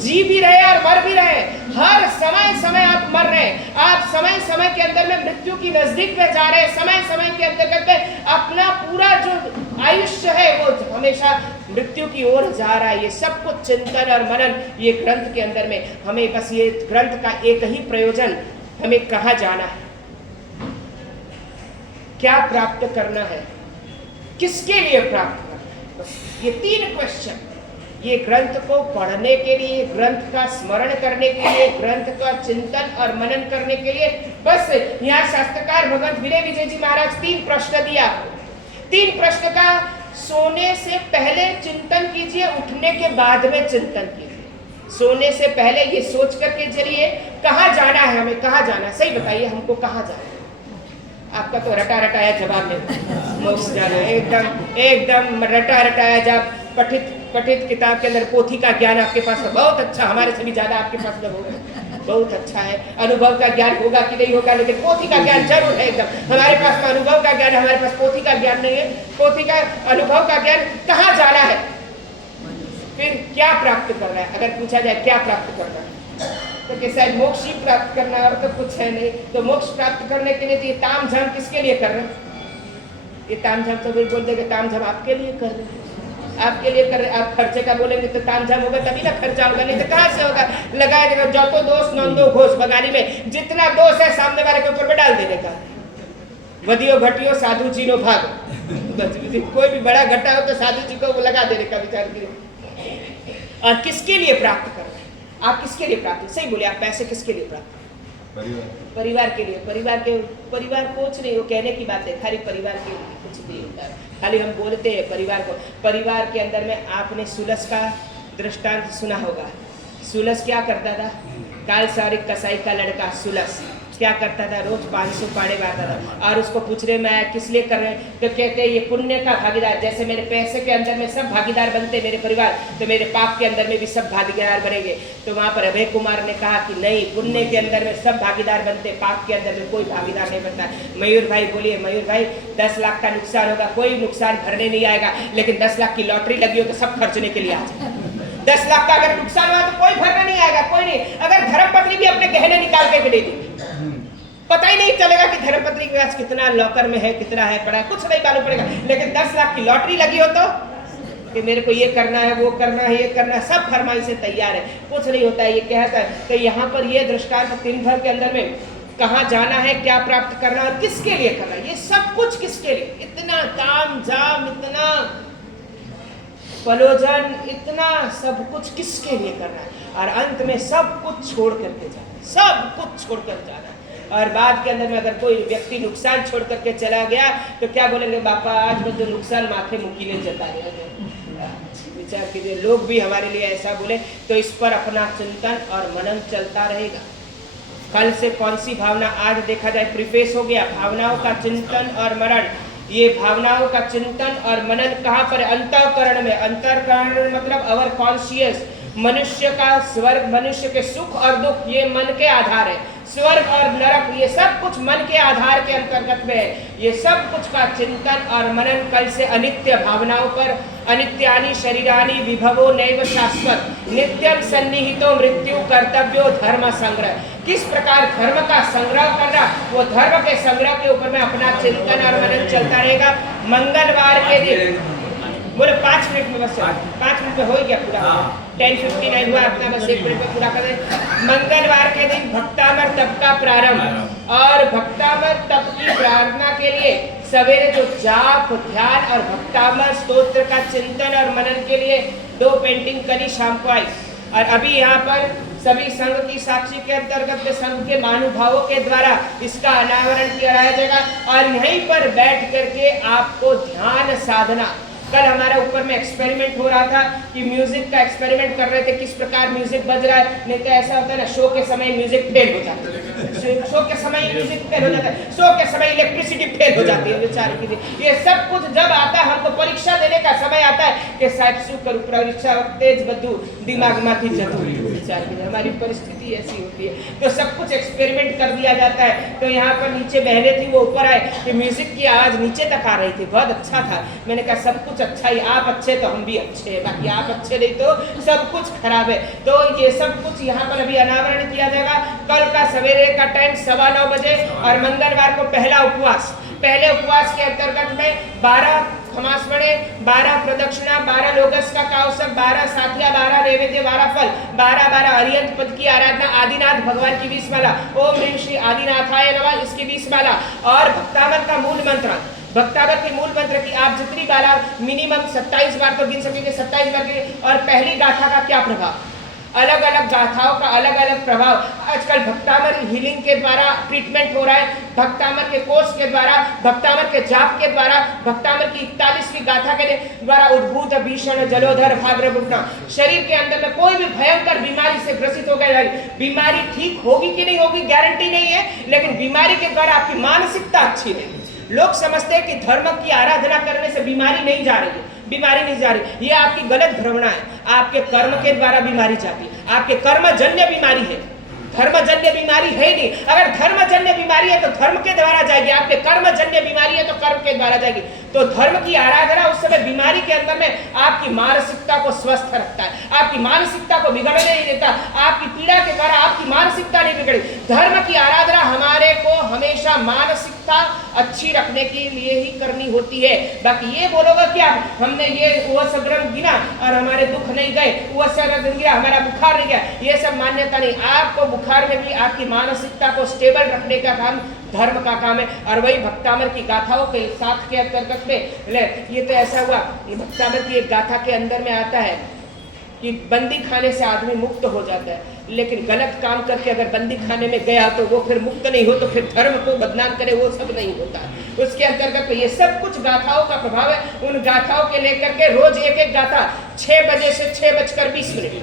जी भी रहे और मर भी रहे, हर समय समय आप मर रहे हैं, आप समय समय के अंदर में मृत्यु की नजदीक में जा रहे हैं। समय समय के अंतर्गत में अपना पूरा जो आयुष्य है वो हमेशा मृत्यु की ओर जा रहा है। ये सब कुछ चिंतन और मनन ये ग्रंथ के अंदर में, हमें बस ये ग्रंथ का एक ही प्रयोजन, हमें कहाँ जाना है, क्या प्राप्त करना है, किसके लिए प्राप्त करना है, बस ये 3 क्वेश्चन। ये ग्रंथ को पढ़ने के लिए, ग्रंथ का स्मरण करने के लिए, ग्रंथ का चिंतन और मनन करने के लिए, बस यहाँ शास्त्रकार भगवंत विनय विजय जी महाराज 3 प्रश्न दिया। 3 प्रश्न का सोने से पहले चिंतन कीजिए, उठने के बाद में चिंतन कीजिए। सोने से पहले ये सोच करके चलिए कहाँ जाना है, हमें कहाँ जाना है, सही बताइए हमको कहाँ जाना है। आपका तो रटा रटाया जवाब नहीं, मोक्ष जाना है, एकदम रटा रटाया जवाब। पठित किताब के अंदर पोथी का ज्ञान आपके पास है, बहुत अच्छा, हमारे से भी ज्यादा आपके पास में होगा, बहुत अच्छा है। अनुभव का ज्ञान होगा कि नहीं होगा, लेकिन पोथी का ज्ञान जरूर है एकदम। हमारे पास में अनुभव का ज्ञान, हमारे पास पोथी का ज्ञान नहीं है। पोथी का, अनुभव का ज्ञान, कहाँ जाना है, फिर क्या प्राप्त करना है। अगर पूछा जाए क्या प्राप्त करना है तो कि शायद मोक्ष ही प्राप्त करना है और तो कुछ है नहीं। तो मोक्ष प्राप्त करने के लिए तो ये ताम झाम किसके लिए कर रहे हैं? ये ताम झाम तो बोल देंगे ताम झाम आपके लिए कर रहे हैं, आपके लिए कर रहे। आप खर्चे का बोलेंगे तो ताम झाम होगा तभी ना खर्चा होगा, नहीं तो कहाँ से होगा। लगाया देगा जो तो दोष नंदो घोष, बगानी में जितना दोष है सामने वाले के ऊपर में डाल देने का। वधियो घटियो साधु जी नो भाग, कोई भी बड़ा घटा हो तो साधु जी को वो लगा देने का, विचार करिए। और किसके लिए प्राप्त करना है? आप किसके लिए प्राप्त, सही बोले, आप पैसे किसके लिए प्राप्त? परिवार के लिए। परिवार कुछ नहीं, वो कहने की बात है, खाली परिवार के लिए कुछ नहीं होता है, खाली हम बोलते हैं परिवार को। परिवार के अंदर में आपने सुलस का दृष्टांत सुना होगा। सुलस क्या करता था? काल सारिक कसाई का लड़का सुलस क्या करता था? रोज 500 पाड़े मारता था। और उसको पूछ रहे मैं किस लिए कर रहे हैं, तो कहते हैं ये पुण्य का भागीदार। जैसे मेरे पैसे के अंदर में सब भागीदार बनते मेरे परिवार, तो मेरे पाप के अंदर में भी सब भागीदार बनेंगे। तो वहाँ पर अभय कुमार ने कहा कि नहीं, पुण्य के अंदर में सब भागीदार बनते, पाप के अंदर में कोई भागीदार नहीं बनता। मयूर भाई बोलिए, मयूर भाई 10 लाख का नुकसान होगा, कोई नुकसान भरने नहीं आएगा, लेकिन 10 लाख की लॉटरी लगी हो तो सब खर्चने के लिए आ जाए। 10 लाख का अगर नुकसान हुआ तो कोई भरना नहीं आएगा, कोई नहीं। अगर धर्मपत्नी भी अपने गहने निकाल के दे देगी, पता ही नहीं चलेगा कि धर्मपत्नी के पास कितना लॉकर में है, कितना है पड़ा है, कुछ नहीं मालूम पड़ेगा। लेकिन 10 लाख की लॉटरी लगी हो तो कि मेरे को ये करना है, वो करना है, ये करना है, सब फरमाइशें तैयार है, कुछ नहीं होता है। ये कहता है कि यहाँ पर ये दृष्टांत दिन भर के अंदर में कहाँ जाना है, क्या प्राप्त करना है, किसके लिए करना है, ये सब कुछ किसके लिए, इतना ताम झाम, इतना पलोजन, इतना सब कुछ किसके लिए करना है। और अंत में सब कुछ छोड़ करके जाना है, सब कुछ छोड़ कर जाना है। और बाद के अंदर में अगर कोई व्यक्ति नुकसान छोड़ करके चला गया तो क्या बोलेंगे, बापा आज मैं तो नुकसान माथे मुकीले जता रहे। विचार कीजिए, लोग भी हमारे लिए ऐसा बोले तो इस पर अपना चिंतन और मनन चलता रहेगा। कल से कौन सी भावना, आज देखा जाए प्रीफेस हो गया, भावनाओं का चिंतन और मनन। ये भावनाओं का चिंतन और मनन कहाँ पर? अंतःकरण में। अंतःकरण मतलब अवर कॉन्शियस। मनुष्य का स्वर्ग, मनुष्य के सुख और दुख ये मन के आधार है। स्वर्ग और नरक ये सब कुछ मन के आधार के अंतर्गत में है। ये सब कुछ का चिंतन और मनन कल से अनित्य भावनाओं पर, अनित्यानि शरीरानि विभवो नैव शाश्वत, नित्यम सन्निहितो मृत्यु कर्तव्यो धर्म संग्रह। किस प्रकार धर्म का संग्रह करना, वो धर्म के संग्रह के ऊपर में अपना चिंतन और मनन चलता रहेगा। मंगलवार के दिन बोले 5 मिनट में, बस 5 मिनट में हो गया पूरा। 10:59 हुआ अपना, बस 1 मिनट में पूरा कर दें। मंगलवार के दिन भक्तामर तप का प्रारंभ, और भक्तामर तप की प्रार्थना के लिए सवेरे जो जाप, ध्यान और भक्तामर स्तोत्र का चिंतन और मनन के लिए 2 पेंटिंग कली शाम को आई। और अभी यहाँ पर सभी संघ की साक्षी के अंतर्गत में संघ के महानुभावों के द्वारा इसका अनावरण किया जाएगा। और यहीं पर बैठ करके आपको ध्यान साधना, कल हमारा ऊपर में एक्सपेरिमेंट हो रहा था कि म्यूजिक का एक्सपेरिमेंट कर रहे थे, किस प्रकार म्यूजिक बज रहा है। नहीं तो ऐसा होता है ना, शो के समय म्यूजिक फेल हो जाता है, शो के समय म्यूजिक फेल हो जाता है, शो के समय इलेक्ट्रिसिटी फेल हो जाती है बेचारे की। ये सब कुछ जब आता है, हमको परीक्षा देने का समय आता है कि साहब શું કરું, परीक्षा तेज બધું दिमागમાંથી જતું રહ્યું बेचारे की। हमारी परिस्थिति ऐसी होती है, तो सब कुछ एक्सपेरिमेंट कर दिया जाता है। तो यहाँ पर नीचे बहने थी, वो ऊपर आए कि म्यूजिक की आवाज नीचे तक आ रही थी, बहुत अच्छा था। मैंने कहा सब कुछ अच्छा ही, आप अच्छे तो हम भी अच्छे हैं, बाकी आप अच्छे नहीं तो सब कुछ खराब है। तो ये सब कुछ यहाँ पर अभी अनावरण किया जाएगा। कल का सवेरे का टाइम 9:15 बजे, और मंगलवार को पहला उपवास। पहले उपवास के अंतर्गत में 12 खमास पड़े, 12 प्रदक्षिणा, 12 लोकस का काउसक, 12 साथिया, 12 नैवेद्य, 12 फल, 12 अरियंत पद की आराधना, आदिनाथ भगवान की 20 माला, ओम ह्रीं श्री आदिनाथाय नमः इसकी 20 माला, और भक्तामर का मूल मंत्र, भक्तामर के मूल मंत्र की आप जितनी बार मिनिमम 27 बार तो गिन सकेंगे, 27 बार के। और पहली गाथा का क्या प्रभाव, अलग अलग गाथाओं का अलग अलग प्रभाव। आजकल भक्तामर हीलिंग के द्वारा ट्रीटमेंट हो रहा है, भक्तामर के कोर्स के द्वारा, भक्तामर के जाप के द्वारा, भक्तामर की 41वीं गाथा के द्वारा उद्भूत भीषण जलोधर भाग्रभुक्ता। शरीर के अंदर में कोई भी भयंकर बीमारी से ग्रसित हो गया, बीमारी ठीक होगी कि नहीं होगी गारंटी नहीं है, लेकिन बीमारी के द्वारा आपकी मानसिकता अच्छी रहेगी। लोग समझते हैं कि धर्म की आराधना करने से बीमारी नहीं जा रही है, बीमारी नहीं जा रही, ये आपकी गलत भ्रमणा है। आपके कर्म के द्वारा बीमारी जाती है, आपके कर्मजन्य बीमारी है, धर्मजन्य बीमारी है ही नहीं। अगर धर्मजन्य बीमारी है तो धर्म के द्वारा जाएगी, आपके कर्मजन्य बीमारी है तो कर्म के द्वारा जाएगी। तो धर्म की आराधना उस समय बीमारी के अंदर में आपकी मानसिकता को स्वस्थ रखता है, आपकी मानसिकता को बिगड़ने नहीं देता। आपकी पीड़ा के द्वारा आपकी मानसिकता नहीं बिगड़ी। धर्म की आराधना हमारे को हमेशा मानसिकता अच्छी रखने के लिए ही करनी होती है। बाकी ये बोलोगे क्या हमने ये वो सग्रम गिना और हमारे दुख नहीं गए, वो सग्रम गिरा हमारा बुखार नहीं गया, ये सब मान्यता नहीं। आपको बुखार में भी आपकी मानसिकता को स्टेबल रखने का काम धर्म का काम है। और वही भक्तामर की गाथाओं के साथ के अंतर्गत में ले, ये तो ऐसा हुआ, ये भक्तामर की एक गाथा के अंदर में आता है कि बंदी खाने से आदमी मुक्त हो जाता है, लेकिन गलत काम करके अगर बंदी खाने में गया तो वो फिर मुक्त नहीं हो, तो फिर धर्म को बदनाम करे, वो सब नहीं होता। उसके अंतर्गत तो ये सब कुछ गाथाओं का प्रभाव है। उन गाथाओं के लेकर के रोज एक एक गाथा 6 बजे से 6:20,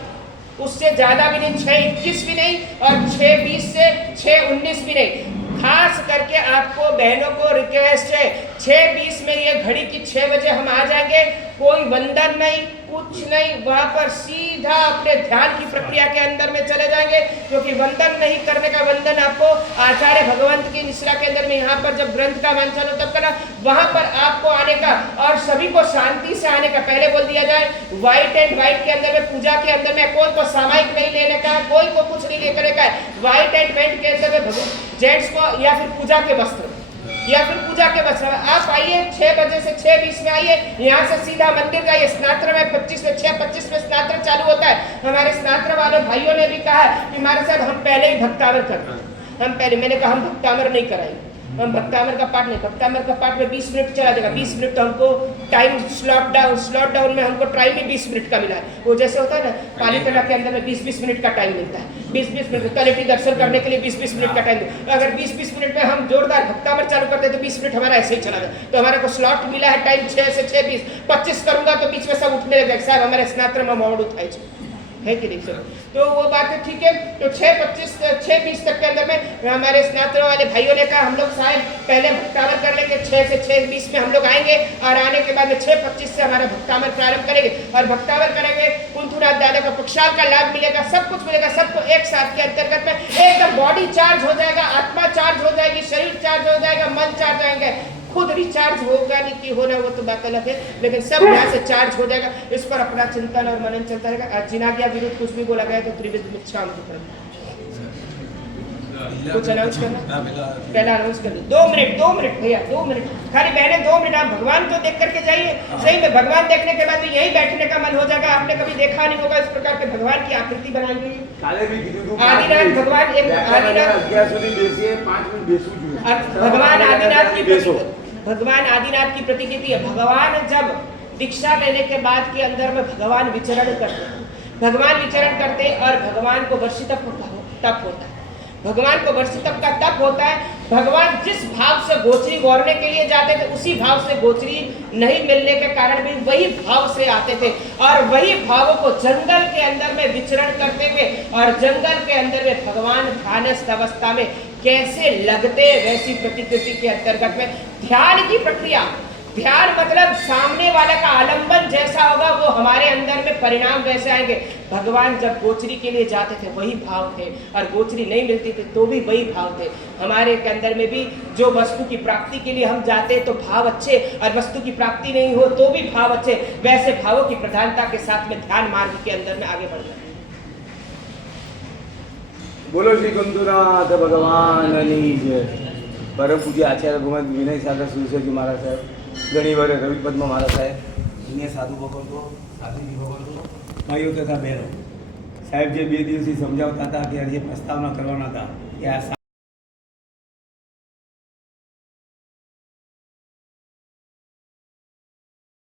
उससे ज्यादा भी नहीं, 6:21 भी नहीं और 6:20 से 6:19 भी नहीं। खास करके आपको बहनों को रिक्वेस्ट है, 6:20 में ये घड़ी की 6 बजे हम आ जाएंगे, कोई वंदन नहीं, कुछ नहीं, वहां पर सीधा अपने ध्यान की प्रक्रिया के अंदर में चले जाएंगे, क्योंकि वंदन नहीं करने का, वंदन आपको आचार्य भगवंत की निश्रा के अंदर में यहाँ पर जब ग्रंथ का वांछन हो तब करना, वहां पर आपको आने का और सभी को शांति से आने का। पहले बोल दिया जाए व्हाइट एंड व्हाइट के अंदर में, पूजा के अंदर में कोई को सामायिक नहीं लेने का, कोई को कुछ नहीं लेकर का है। व्हाइट एंड व्हाइट के अंदर में जेंट्स को या फिर पूजा के वस्त्र या फिर पूजा के वस्त्र, आप आइए 6 बजे से 6:20 में आइए, यहाँ से सीधा मंदिर जाइए। स्नात्र में 6:25 में स्नात्र चालू होता है। हमारे स्नात्र वाले भाइयों ने भी कहा कि हमारे साहब हम पहले ही भक्तामर करते हैं, हम पहले, मैंने कहा हम भक्तामर नहीं कराएंगे, हम भक्तामर का पाठ नहीं, भक्तामर का पाठ में 20 मिनट चला जाएगा। 20 मिनट तो हमको टाइम स्लॉट डाउन में हमको टाइम ही 20 मिनट का मिला है। वो जैसे होता है ना पालिकला के अंदर में 20-20 मिनट का टाइम मिलता है, 20-20 मिनट क्वालिटी दर्शन करने के लिए 20-20 मिनट का टाइम। अगर 20-20 मिनट में हम जोरदार भक्तामर चालू करते तो 20 मिनट हमारा ऐसे ही चला जाए। तो हमारे को स्लॉट मिला है टाइम 6 से 6:20, 25 करूंगा तो बीच में सब उठने लगे, साहब हमारे स्नात्र में मोड़ उठाए है कि नहीं सर? तो वो बात है, ठीक है। तो 6:20 तक के अंदर में हमारे स्नातक वाले भाइयों ने कहा हम लोग शायद पहले भक्तामर कर लेंगे, 6 से 6:20 में हम लोग आएंगे और आने के बाद में 6:25 से हमारा भक्तामर प्रारंभ करेंगे और भक्तामर करेंगे। कुंथुनाथ दादा का प्रक्षाल का लाभ मिलेगा, सब कुछ मिलेगा, सबको एक साथ के अंतर्गत में एकदम बॉडी चार्ज हो जाएगा, आत्मा चार्ज हो जाएगी, शरीर चार्ज हो जाएगा, मन चार्ज आएंगे। खुद रिचार्ज होगा नहीं कि होना वो तो बात अलग है, लेकिन सब यहाँ से चार्ज हो जाएगा। इस पर अपना चिंतन और मनन चलता रहेगा। जिनाज्ञा विरुद्ध कुछ भी बोला गया तो त्रिविध मिच्छाम कुछ अनाउंस करना, पहला अनाउंस कर दो। 2 मिनट भैया, 2 मिनट खाली बहने, 2 मिनट। आप भगवान को देख करके जाइए। सही में भगवान देखने के बाद यही बैठने का मन हो जाएगा। आपने कभी देखा नहीं होगा इस प्रकार के भगवान की आकृति बनाई गई। आदिनाथ भगवान, एक आदिनाथ भगवान आदिनाथ की भगवान आदिनाथ की प्रतीकृति है। भगवान जब दीक्षा लेने के बाद के अंदर में भगवान विचरण करते, भगवान विचरण करते और भगवान को वर्षी तप होता है। भगवान को वर्षी तप का तप होता है। भगवान जिस भाव से गोचरी गौरने के लिए जाते थे उसी भाव से गोचरी नहीं मिलने के कारण भी वही भाव से आते थे और वही भावों को जंगल के अंदर में विचरण करते थे और जंगल के अंदर में भगवान ध्यानस्थ अवस्था में कैसे लगते, वैसी प्रतिकृति के अंतर्गत में ध्यान की प्रक्रिया। ध्यान मतलब सामने वाला का आलंबन जैसा होगा वो हमारे अंदर में परिणाम वैसे आएंगे। भगवान जब गोचरी के लिए जाते थे वही भाव थे और गोचरी नहीं मिलती थी तो भी वही भाव थे। हमारे के अंदर में भी जो वस्तु की प्राप्ति के लिए हम जाते तो भाव अच्छे और वस्तु की प्राप्ति नहीं हो तो भी भाव अच्छे, वैसे भावों की प्रधानता के साथ में ध्यान मार्ग के अंदर में आगे बढ़ना है। बोलो श्री कुंतुनाथ भगवान जय। परम पूज्य आचार्य भगवान विनय सागर સુરસજી महाराज साहेब, ઘણી વાર રવિ પદ્મ महाराज साहेब, अन्य साधु भगवंतो, साधुजी भगवंतो, भाइयों तथा बहनों, साहेब જે 2 દિવસથી સમજાવતા હતા કે જે પ્રસ્તાવના કરવાના હતા કે આ